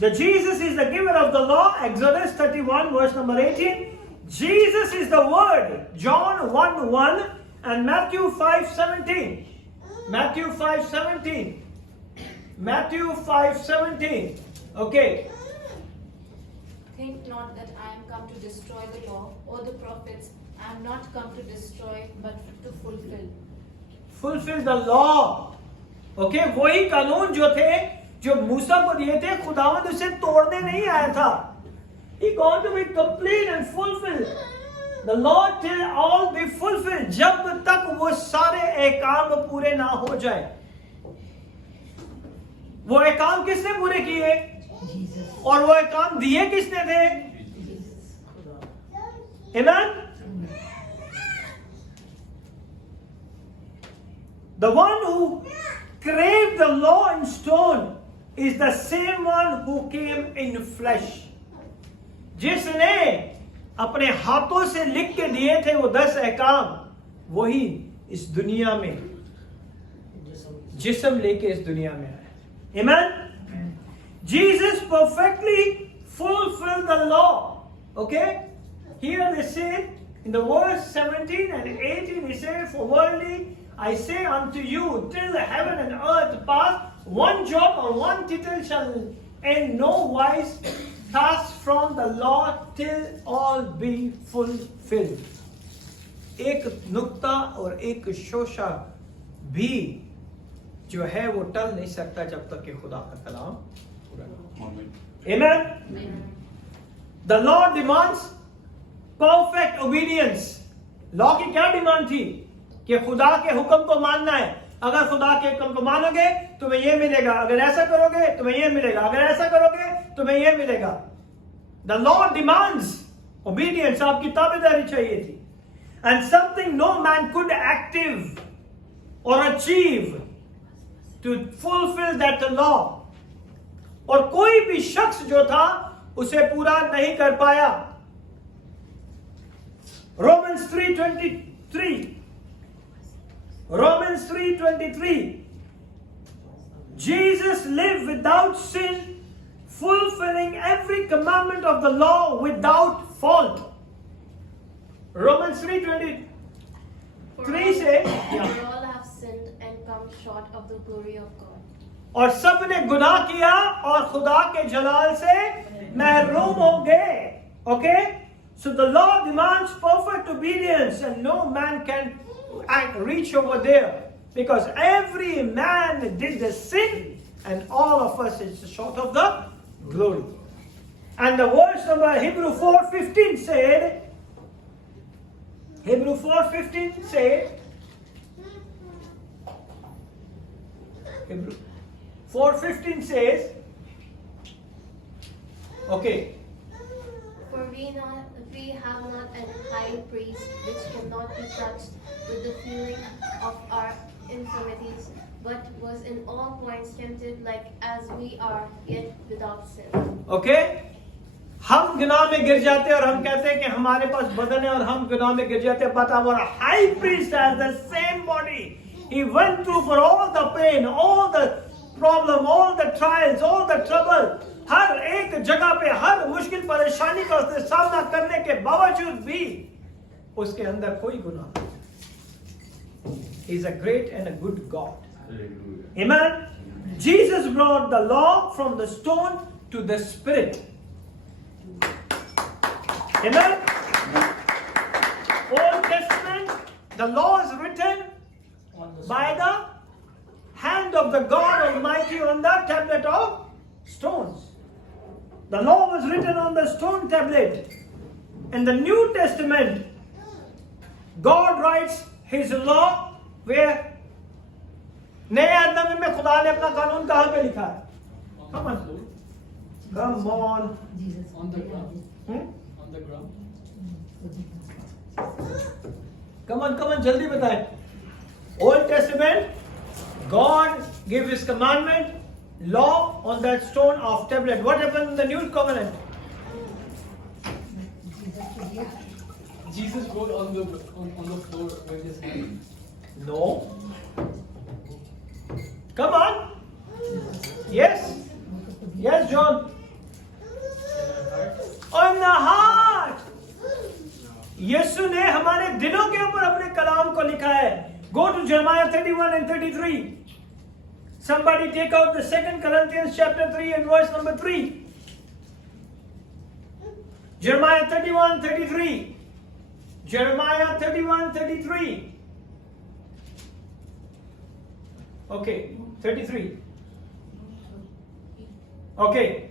The Jesus is the giver of the law. Exodus 31 verse number 18. Jesus is the word. John 1:1 and Matthew 5:17. Matthew 5:17. Matthew 5:17. Okay. Think not that I am come to destroy the law or the prophets. I am not come to destroy, but to fulfill. Fulfill the law. Okay, वही कानून जो थे जो मूसा को दिए थे, खुदावंद उसे तोड़ने नहीं आया था. He got to be complete and fulfilled. The law till all be fulfilled. जब तक वो सारे एकाम पूरे ना हो जाए. वो एकाम किसने पूरे किए? और वो एकाम दिए किसने थे? Amen? The one who craved the law in stone is the same one who came in flesh. जिसने अपने हाथों से लिख के दिए थे वो 10 एहकाम, वही इस दुनिया में जिस्म लेके इस दुनिया में आया. Amen? Jesus perfectly fulfilled the law. Okay? Here they say in the verse 17 and 18, he said, for verily I say unto you, till the heaven and earth pass, one jot or one tittle shall in no wise pass from the law till all be fulfilled. एक नुक्ता और एक शोशा भी जो है वो टल नहीं सकता जब तक कि खुदा का कलाम पूरा ना हो. Amen? The law demands perfect obedience. Law की क्या डिमांड थी? कि खुदा के हुक्म को मानना है. अगर खुदा के हुक्म को मानोगे तुम्हें ये मिलेगा, अगर ऐसा करोगे तुम्हें ये मिलेगा, अगर ऐसा करोगे तुम्हें ये मिलेगा. The law demands obedience. आपकी ताबेदारी चाहिए थी. And something no man could active or achieve to fulfill that law. और कोई भी शख्स जो था उसे पूरा नहीं कर पाया. Romans 3:23. Romans 3:23. Jesus lived without sin, fulfilling every commandment of the law without fault. Romans 3:23 से For all have sinned and come short of the glory of God. और सब ने गुनाह किया और खुदा के जलाल से महरूम हो गए. Okay? So the law demands perfect obedience and no man can reach over there because every man did the sin and all of us is short of the glory. And the verse number Hebrew 4:15 said, Hebrew 4:15 said, Hebrew 4:15 says, okay. For we have not a high priest which cannot be touched with the feeling of our infirmities, but was in all points tempted like as we are, yet without sin. Okay? हम गुनाह में गिर जाते हैं और हम कहते हैं कि हमारे पास बदन है और हम गुनाह में गिर जाते हैं. But our high priest has the same body. He went through for all the pain, all the problem, all the trials, all the trouble. हर एक जगह पे हर मुश्किल परेशानी का उसने सामना करने के बावजूद भी उसके अंदर कोई गुनाह नहीं. He is a great and a good God. Amen. Jesus brought the law from the stone to the spirit. Amen. Old Testament The law is written On the by the hand of the God Almighty on the tablet of stones. The law was written on the stone tablet. In the New Testament, God writes His law where? नए आदमी में खुदा ने अपना कानून कहाँ पे लिखा है? Come on. Come on. Jesus. On the ground. Hmm? On the ground. Come on, जल्दी बताएं. Old Testament, God gave His commandment, law on that stone of tablet. What happened in the New Covenant? Jesus wrote on the floor with his hand. No. Come on. Yes. Yes, John. On the heart. यीशु ने हमारे दिलों के ऊपर अपने कलाम को लिखा है. Go to Jeremiah 31 and 33. Somebody take out the 2 Corinthians chapter 3 and verse number 3. Jeremiah 31, 33. Jeremiah 31, 33. Okay, 33. Okay.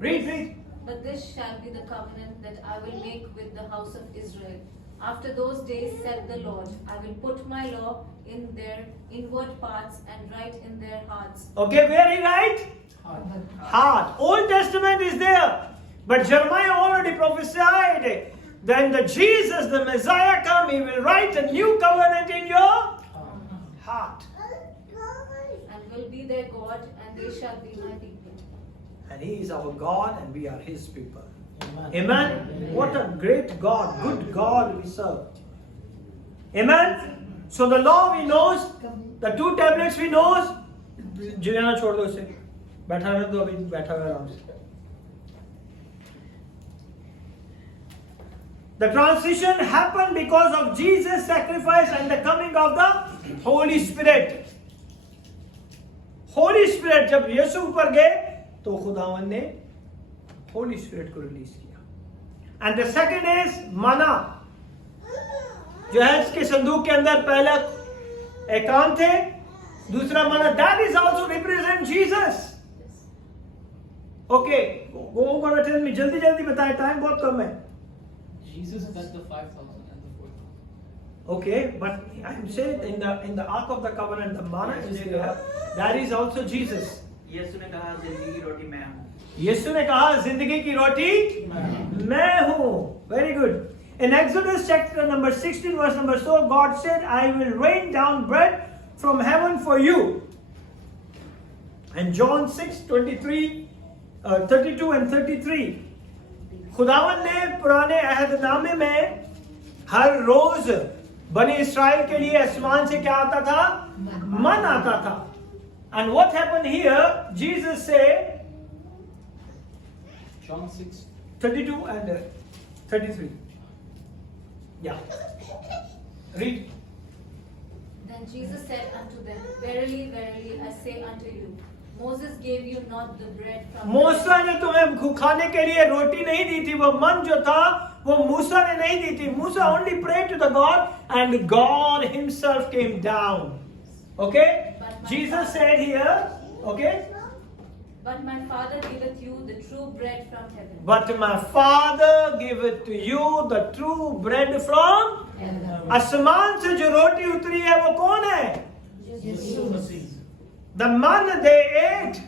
Read. But this shall be the covenant that I will make with the house of Israel. After those days, said the Lord, I will put my law in their inward parts and write in their hearts. Okay, where he write? Heart. Old Testament is there. But Jeremiah already prophesied. Then the Jesus, the Messiah come, He will write a new covenant in your heart. And will be their God, and they shall be my people. And He is our God and we are His people. Amen. Amen. What a great God, good God we serve. Amen. So the law we knows, the two tablets we knows. जिना छोड़ दो उसे. बैठा रह दो अभी बैठा हुआ आराम से. The transition happened because of Jesus' sacrifice and the coming of the Holy Spirit. Holy Spirit जब यीशु ऊपर गए तो खुदावन ने Holy Spirit को रिलीज किया. And the second is मना, जो है इसके संदूक के अंदर पहला एकांत थे, दूसरा मना. That is also represent Jesus. Okay, go over tell me. जल्दी बताएं, टाइम बहुत कम है. Jesus fed the 5,000 and the 4,000. Okay, but I'm saying in the Ark of the Covenant, the manna is there. That is also Jesus. यीशु ने कहा जिंदगी की रोटी मैं हूँ. यीशु ने कहा जिंदगी की रोटी मैं हूँ. Very good. In Exodus chapter number 16 verse number 4, God said, I will rain down bread from heaven for you. And John 6:32 and 33. खुदावन ने पुराने अहदनामे में हर रोज बनी इस्राएल के लिए आसमान से क्या आता था? मन आता था. And what happened here? Jesus said, John 6. 32 and 33. Yeah. Read. Then Jesus said unto them, Verily, verily, I say unto you, Moses gave you not the bread from मूसा ने तुम्हें खाने के लिए रोटी नहीं दी थी. वो मन जो था वो मूसा ने नहीं दी थी. मूसा only prayed to the God and God Himself came down. Okay? Jesus said here, okay? But my Father giveth you the true bread from heaven. But my Father giveth to you the true bread from आसमान से जो रोटी उतरी है वो कौन है? यीशु मसीह. The manna they ate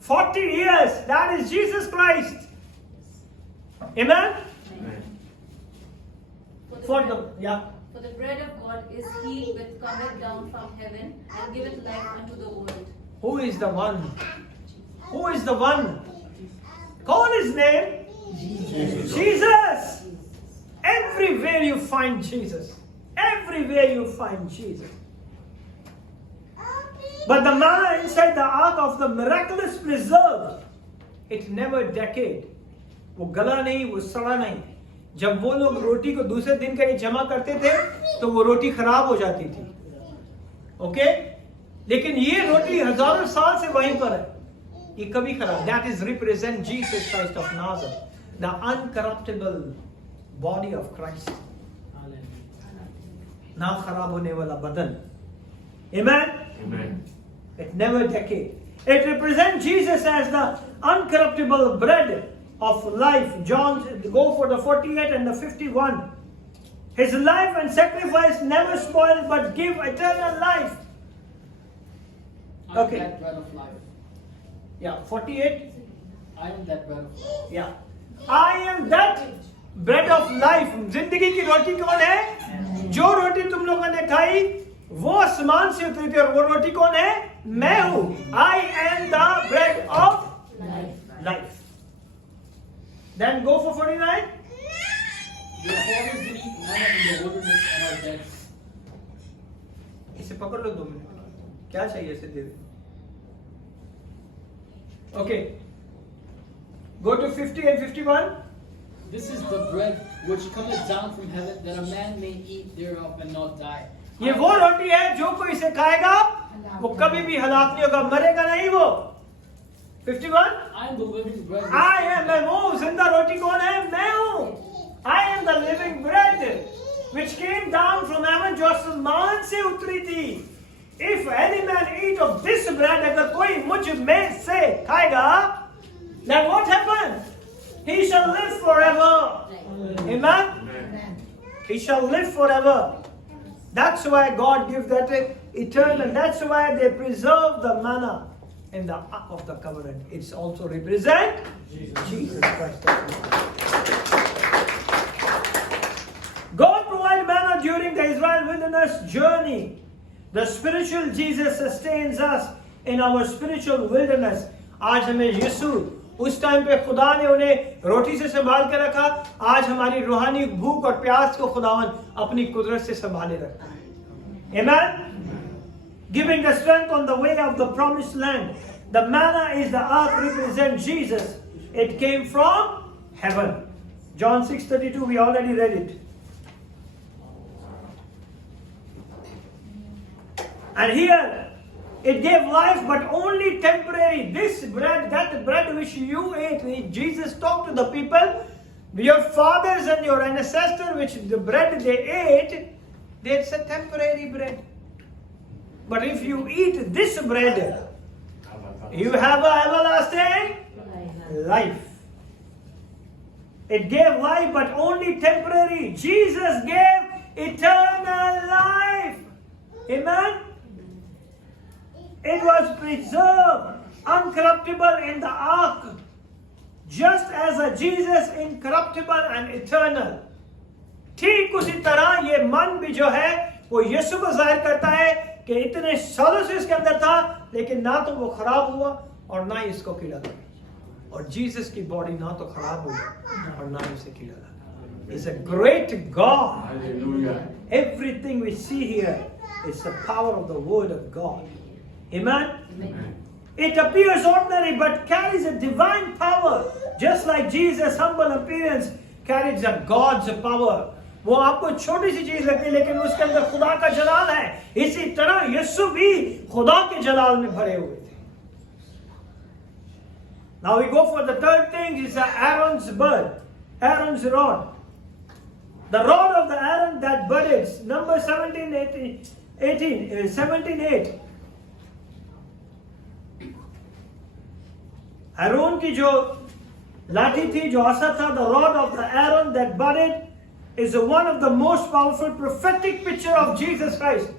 40 years, that is Jesus Christ. Amen? For the bread of God is He which cometh down from heaven and giveth life unto the world. Who is the one? Who is the one? Call His name. Jesus. Everywhere you find Jesus. Everywhere you find Jesus. But the manna inside the ark of the miraculous preserved, it never decayed. वो गला नहीं, वो सड़ा नहीं. जब वो लोग रोटी को दूसरे दिन के लिए जमा करते थे तो वो रोटी खराब हो जाती थी. ओके? लेकिन ये रोटी हजारों साल से वहीं पर है. ये कभी खराब. That is represent Jesus Christ of Nazareth, the uncorruptible body of Christ. ना खराब होने वाला बदन. Amen? Amen. It never decay. It represents Jesus as the uncorruptible bread of life. John, go for the 48 and the 51. His life and sacrifice never spoil but give eternal life. I am Okay. that bread of life. Yeah, 48. I am that bread of life. Yeah. I am that bread of life. जिंदगी की रोटी कौन है? जो रोटी तुम लोगों ने खाई वो आसमान से उतरी थी और वो रोटी कौन है? मैं हूं. I am the bread of life. Then go for 49. Your fathers did eat manna in the wilderness and are dead. इसे पकड़ लो 2 मिनट. क्या चाहिए इसे दे दे. Okay. Go to 50 and 51. This is the bread which cometh down from heaven, that a man may eat thereof and not die. ये वो रोटी है जो कोई इसे खाएगा वो कभी भी हलाक नहीं होगा, मरेगा नहीं वो. 51. I am the living bread. I am, मैं वो जिंदा रोटी कौन है? मैं हूँ. I am the living bread which came down from heaven, जो आसमान से उतरी थी. If any man eat of this bread, अगर कोई मुझ में से खाएगा, then what happened? He shall live forever. Amen? He shall live forever. That's why God gives that eternal. That's why they preserve the manna in the Ark of the Covenant. It's also represent Jesus Christ. God provided manna during the Israel wilderness journey. The spiritual Jesus sustains us in our spiritual wilderness. आज हमें यीशु उस time पे खुदा ने उन्हें रोटी से संभाल के रखा. आज हमारी रूहानी भूख और प्यास को खुदावन अपनी कुदरत से संभाले रखा है. Amen? Giving the strength on the way of the promised land. The manna is the ark, represent Jesus. It came from heaven. John 6:32, we already read it. And here, it gave life, but only temporary. This bread, that bread which you ate, Jesus talked to the people, your fathers and your ancestors, which the bread they ate, it's a temporary bread. But if you eat this bread, you have an everlasting life. It gave life, but only temporary. Jesus gave eternal life. Amen? It was preserved, uncorruptible in the ark, just as a Jesus incorruptible and eternal. ठीक उसी तरह ये मन भी जो है वो यीशु को जाहिर करता है कि इतने सालों से इसके अंदर था, लेकिन ना तो वो खराब हुआ और ना ही इसको कीड़ा लगा. और जीसस की बॉडी ना तो खराब हुई और ना ही इसे कीड़ा लगा. He's a great God. Hallelujah. Everything we see here is the power of the Word of God. Amen? Amen. It appears ordinary but carries a divine power. Just like Jesus' humble appearance carries a God's power. वो आपको छोटी सी चीज लगती है लेकिन उसके अंदर खुदा का जलाल है. इसी तरह यीशु भी खुदा के जलाल में भरे हुए थे. Now we go for the third thing, is Aaron's bird, Aaron's rod. The rod of the Aaron that budded, number 17:8. Aaron की जो लाठी थी, जो आसा था, the rod of the Aaron that budded, is one of the most powerful prophetic picture of Jesus Christ.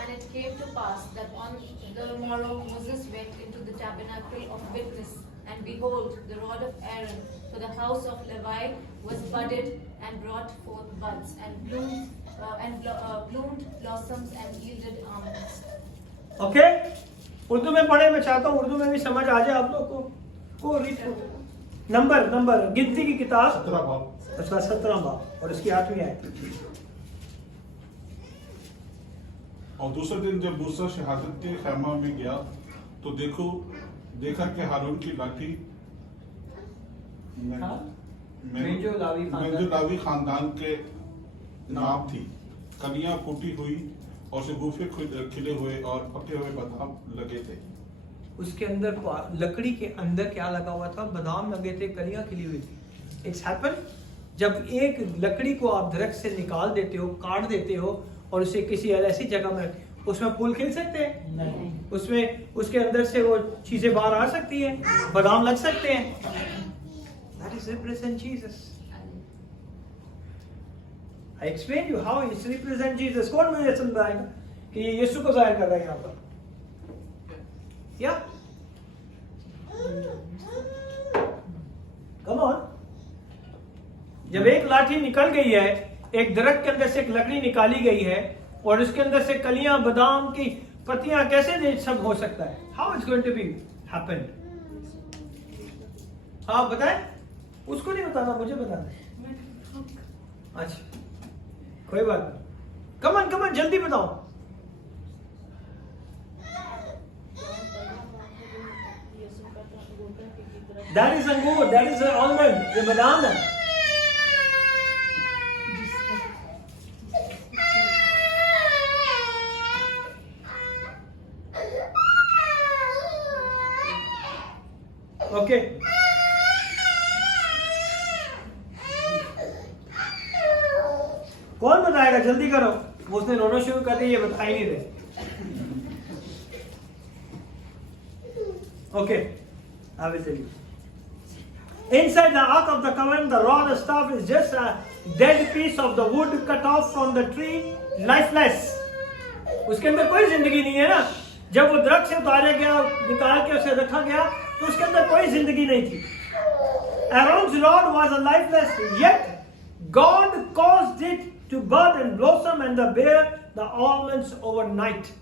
And it came to pass that on the morrow Moses went into the tabernacle of witness, and behold, the rod of Aaron for the house of Levi was budded and brought forth buds and bloomed blossoms and yielded almonds. Okay? Urdu में पढ़े, मैं चाहता हूँ उर्दू में भी समझ आ जाए आप लोग को रीड नंबर गिनती की किताब 17 बाब. उसका 17 बाब और इसकी 8वीं आयत. और दूसरे दिन जब मूसा शहादत के खैमा में गया तो देखा कि हारून की लाठी मेंजो खानदान के नाम थी. कलियां फूटी हुई और शगुफे खिले हुए और पके हुए बादाम लगे थे. उसके अंदर लकड़ी के अंदर क्या लगा हुआ था? बादाम लगे थे, कलियां खिली हुई थी. It's happened जब एक लकड़ी को आप दरख्त से निकाल देते हो, काट देते हो और उसे किसी ऐसी जगह में, उसमें फूल खिल सकते हैं? नहीं। उसमें उसके अंदर से वो चीजें बाहर आ सकती हैं, बादाम लग सकते हैं। That is represent Jesus. I explained you how it represent Jesus. कौन मुझे समझाएगा कि ये यीशु को जाहिर कर रहा है यहाँ पर? क्या? Come on. जब एक लाठी निकल गई है, एक दरख्त के अंदर से एक लकड़ी निकाली गई है और उसके अंदर से कलियां, बादाम की पत्तियां कैसे सब हो सकता है? How it's going to be happened? हाँ बताएं? उसको नहीं बताना, मुझे बताना। अच्छा, कोई बात नहीं। कमन जल्दी बताओ। That is अंगूर, that is almond, ये बादाम है। ओके, कौन बताएगा? जल्दी करो। उसने रोना शुरू कर दिया, ये बता ही नहीं रहे। Okay, I will tell you. Inside the Ark of the Covenant, the rod and staff is just a dead piece of the wood cut off from the tree, lifeless. उसके अंदर कोई जिंदगी नहीं है ना। जब वो दरख्त से उतारा गया, निकाल के उसे रखा गया, तो उसके अंदर कोई जिंदगी नहीं थी। Aaron's rod was a lifeless, yet God caused it to bud and blossom and bear the almonds overnight.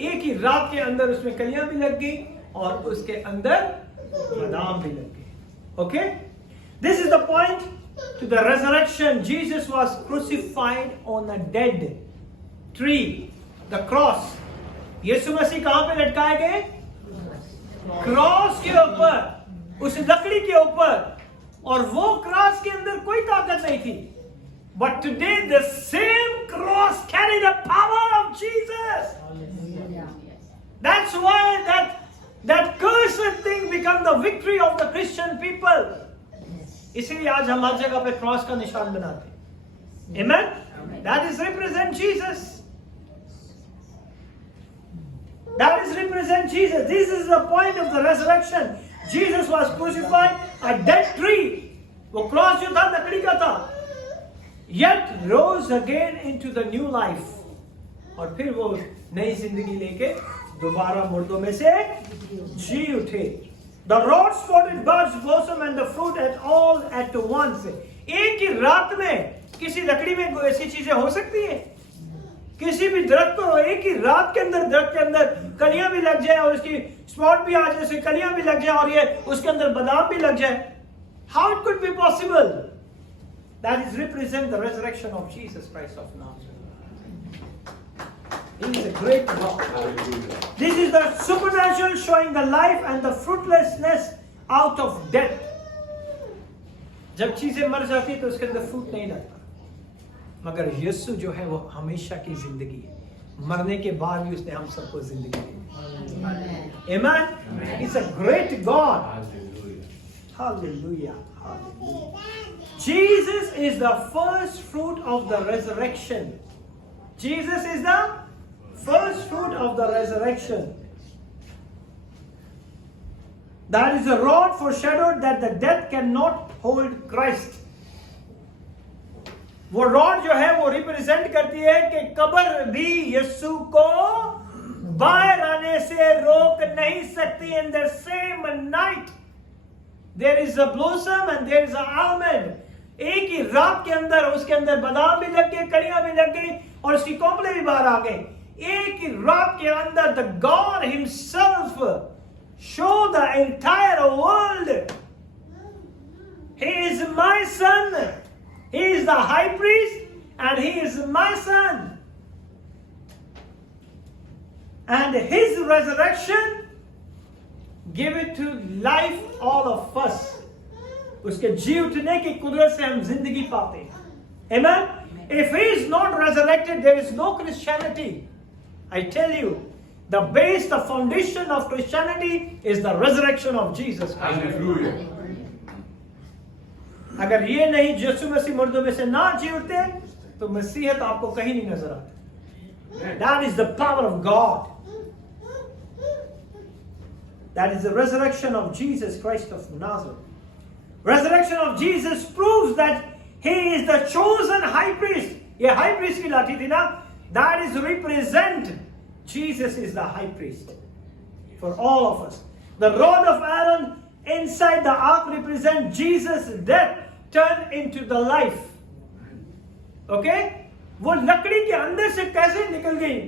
एक ही रात के अंदर उसमें कलियां भी लग गई और उसके अंदर बादाम भी लग गए। Okay? This is the point to the resurrection. Jesus was crucified on a dead tree, the cross. यीशु मसीह कहां पे लटकाए गए? क्रॉस के ऊपर, उस लकड़ी के ऊपर, और वो क्रॉस के अंदर कोई ताकत नहीं थी। But today the same cross carry the power of Jesus. That's why that cursed thing become the victory of the Christian people. इसलिए आज हम हर जगह पे क्रॉस का निशान बनाते हैं। Amen? That is represent Jesus. That is represent Jesus. This is the point of the resurrection. Jesus was crucified, a dead tree. वो क्रॉस जो था लकड़ी का था, yet rose again into the new life. और फिर वो नई जिंदगी लेके दोबारा मुर्दों में से जी उठे। The rod spotted buds blossom and the fruit all at once. एक ही रात में किसी लकड़ी में ऐसी चीजें हो सकती हैं? किसी भी दरख्त को एक ही रात के अंदर दरख्त के अंदर कलियां भी लग जाए और उसकी स्पॉट भी आ जाए, उसकी कलियां भी लग जाए और ये उसके अंदर बादाम भी लग जाए। How it could be possible? That is represent the resurrection of Jesus Christ of Nazareth. He is a great God. This is the supernatural showing the life and the fruitlessness out of death. जब चीजें मर जाती तो उसके अंदर fruit नहीं लगता, मगर यीशु जो है वो हमेशा की जिंदगी है। मरने के बाद भी उसने हम सबको जिंदगी दी। Amen? He's a great God. Hallelujah. Hallelujah. Jesus is the first fruit of the resurrection. Jesus is the first fruit of the resurrection. That is a rod foreshadowed that the death cannot hold Christ. वो rod जो है वो represent करती है कि कब्र भी यीशु को बाहर आने से रोक नहीं सकती। In the same night there is a blossom and there is a almond. एक ही रात के अंदर उसके अंदर बादाम भी लग गए, कलियां भी लग गई और उसकी कोंपले भी बाहर आ गए। एक ही रात के अंदर the God himself show the entire world, he is my son. He is the high priest and he is my son. And his resurrection give it to life all of us. उसके जी उठने की कुदरत से हम जिंदगी पाते हैं। Amen? If he is not resurrected, there is no Christianity. I tell you, the base, the foundation of Christianity is the resurrection of Jesus Christ. Hallelujah. अगर ये नहीं यीशु मसीह मुर्दों में से ना जी उठते तो मसीहत आपको कहीं नहीं नजर आती. That is the power of God. That is the resurrection of Jesus Christ of Nazareth. Resurrection of Jesus proves that he is the chosen high priest. ये high priest की लाठी थी ना, that is represent Jesus is the high priest for all of us. The rod of Aaron inside the ark represent Jesus' death turned into the life. Okay? वो लकड़ी के अंदर से कैसे निकल गई?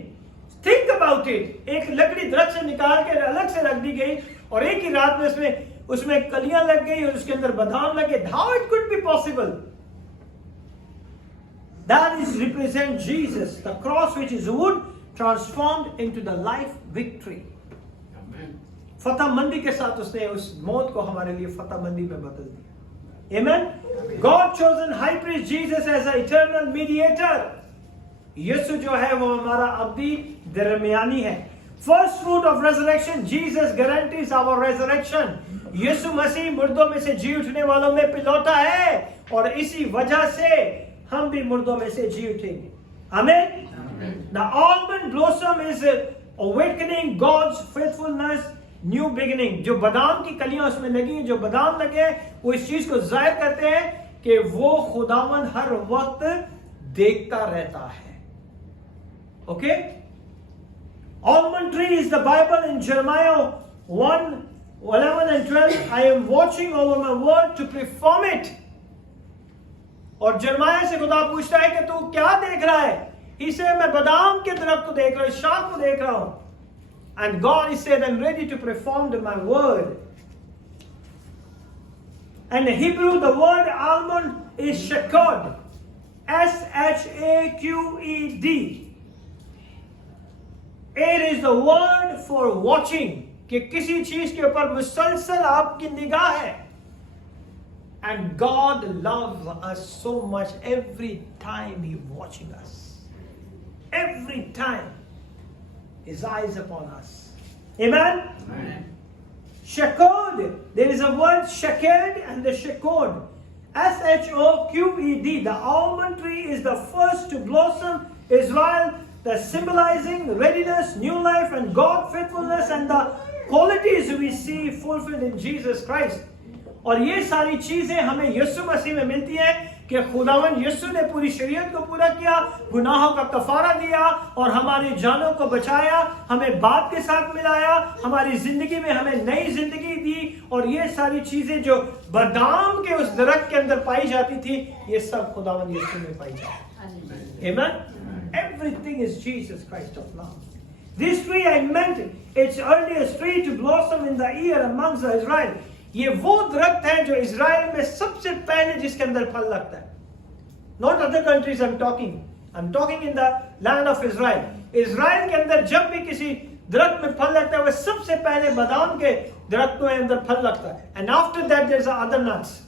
Think about it. एक लकड़ी दरख्त से निकाल के अलग से रख दी गई और एक ही रात में उसमें कलियां लग गई और उसके अंदर बादाम लगे. How it could be possible? That is represent Jesus, the cross which is wood transformed into the life victory. फतह मंदी के साथ उसने उस मौत को हमारे लिए फतह मंदी में बदल दिया. Amen. God chosen high priest Jesus as an eternal mediator. यीशु जो है वो हमारा अब्दी दरमियानी है. First fruit of resurrection, Jesus guarantees our resurrection. यीशु मसीह मुर्दों में से जी उठने वालों में पिलौटा है और इसी वजह से हम भी मुर्दों में से जी उठेंगे. Amen. The almond blossom is awakening God's faithfulness, new beginning. जो बादाम की कलियां उसमें लगी हैं, जो बादाम लगे वो इस चीज को जाहिर करते हैं कि वो खुदावन हर वक्त देखता रहता है. Okay? Almond tree is the Bible in Jeremiah 1:11 and 12. I am watching over my word to perform it. और जरमाया से खुदा पूछता है कि तू क्या देख रहा है? इसे मैं बादाम के दरख्त को देख रहा हूं, शाख को देख रहा हूं. And God said, I'm ready to perform my word. And in Hebrew, the word almond is shakod. S-H-A-Q-E-D. It is the word for watching. कि किसी चीज के ऊपर मुसलसल आपकी निगाह है. And God loves us so much every time He watching us. Every time His eyes upon us. Amen? Amen. Shakod. There is a word shaked and the shakod. S-H-O-Q-E-D. The almond tree is the first to blossom Israel, the symbolizing readiness, new life and God faithfulness and the qualities we see fulfilled in Jesus Christ. और ये सारी चीजें हमें यीशु मसीह में मिलती हैं कि खुदावन यीशु ने पूरी शरीयत को पूरा किया, गुनाहों का कफारा दिया और हमारी जानों को बचाया, हमें बाप के साथ मिलाया, हमारी जिंदगी में हमें नई जिंदगी दी. और ये सारी चीजें जो बादाम के उस दरख्त के अंदर पाई जाती थी, ये सब खुदावन यीशु में पाई जाती. Amen. Everything is Jesus Christ of love. This tree I meant its earliest tree to blossom in the year amongst the Israel. ये वो दरख्त है जो इज़राइल में सबसे पहले जिसके अंदर फल लगता है. Not other countries I'm talking in the land of Israel. Israel के अंदर जब भी किसी दरख्त में फल लगता है, वह सबसे पहले बादाम के दरख्तों के अंदर फल लगता है. And after that there's other nuts.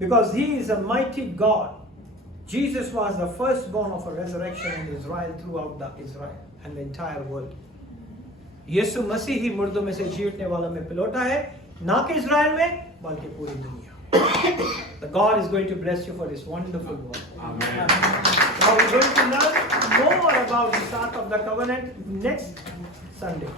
Because He is a mighty God. Jesus was the firstborn of a resurrection in Israel throughout the Israel and the entire world. यीशु मसीह ही मुर्दों में से जी उठने वालों में पिलौटा है, ना कि इज़राइल में बल्कि पूरी दुनिया. The God is going to bless you for this wonderful work. Amen. Now we're going to learn more about the start of the covenant next Sunday.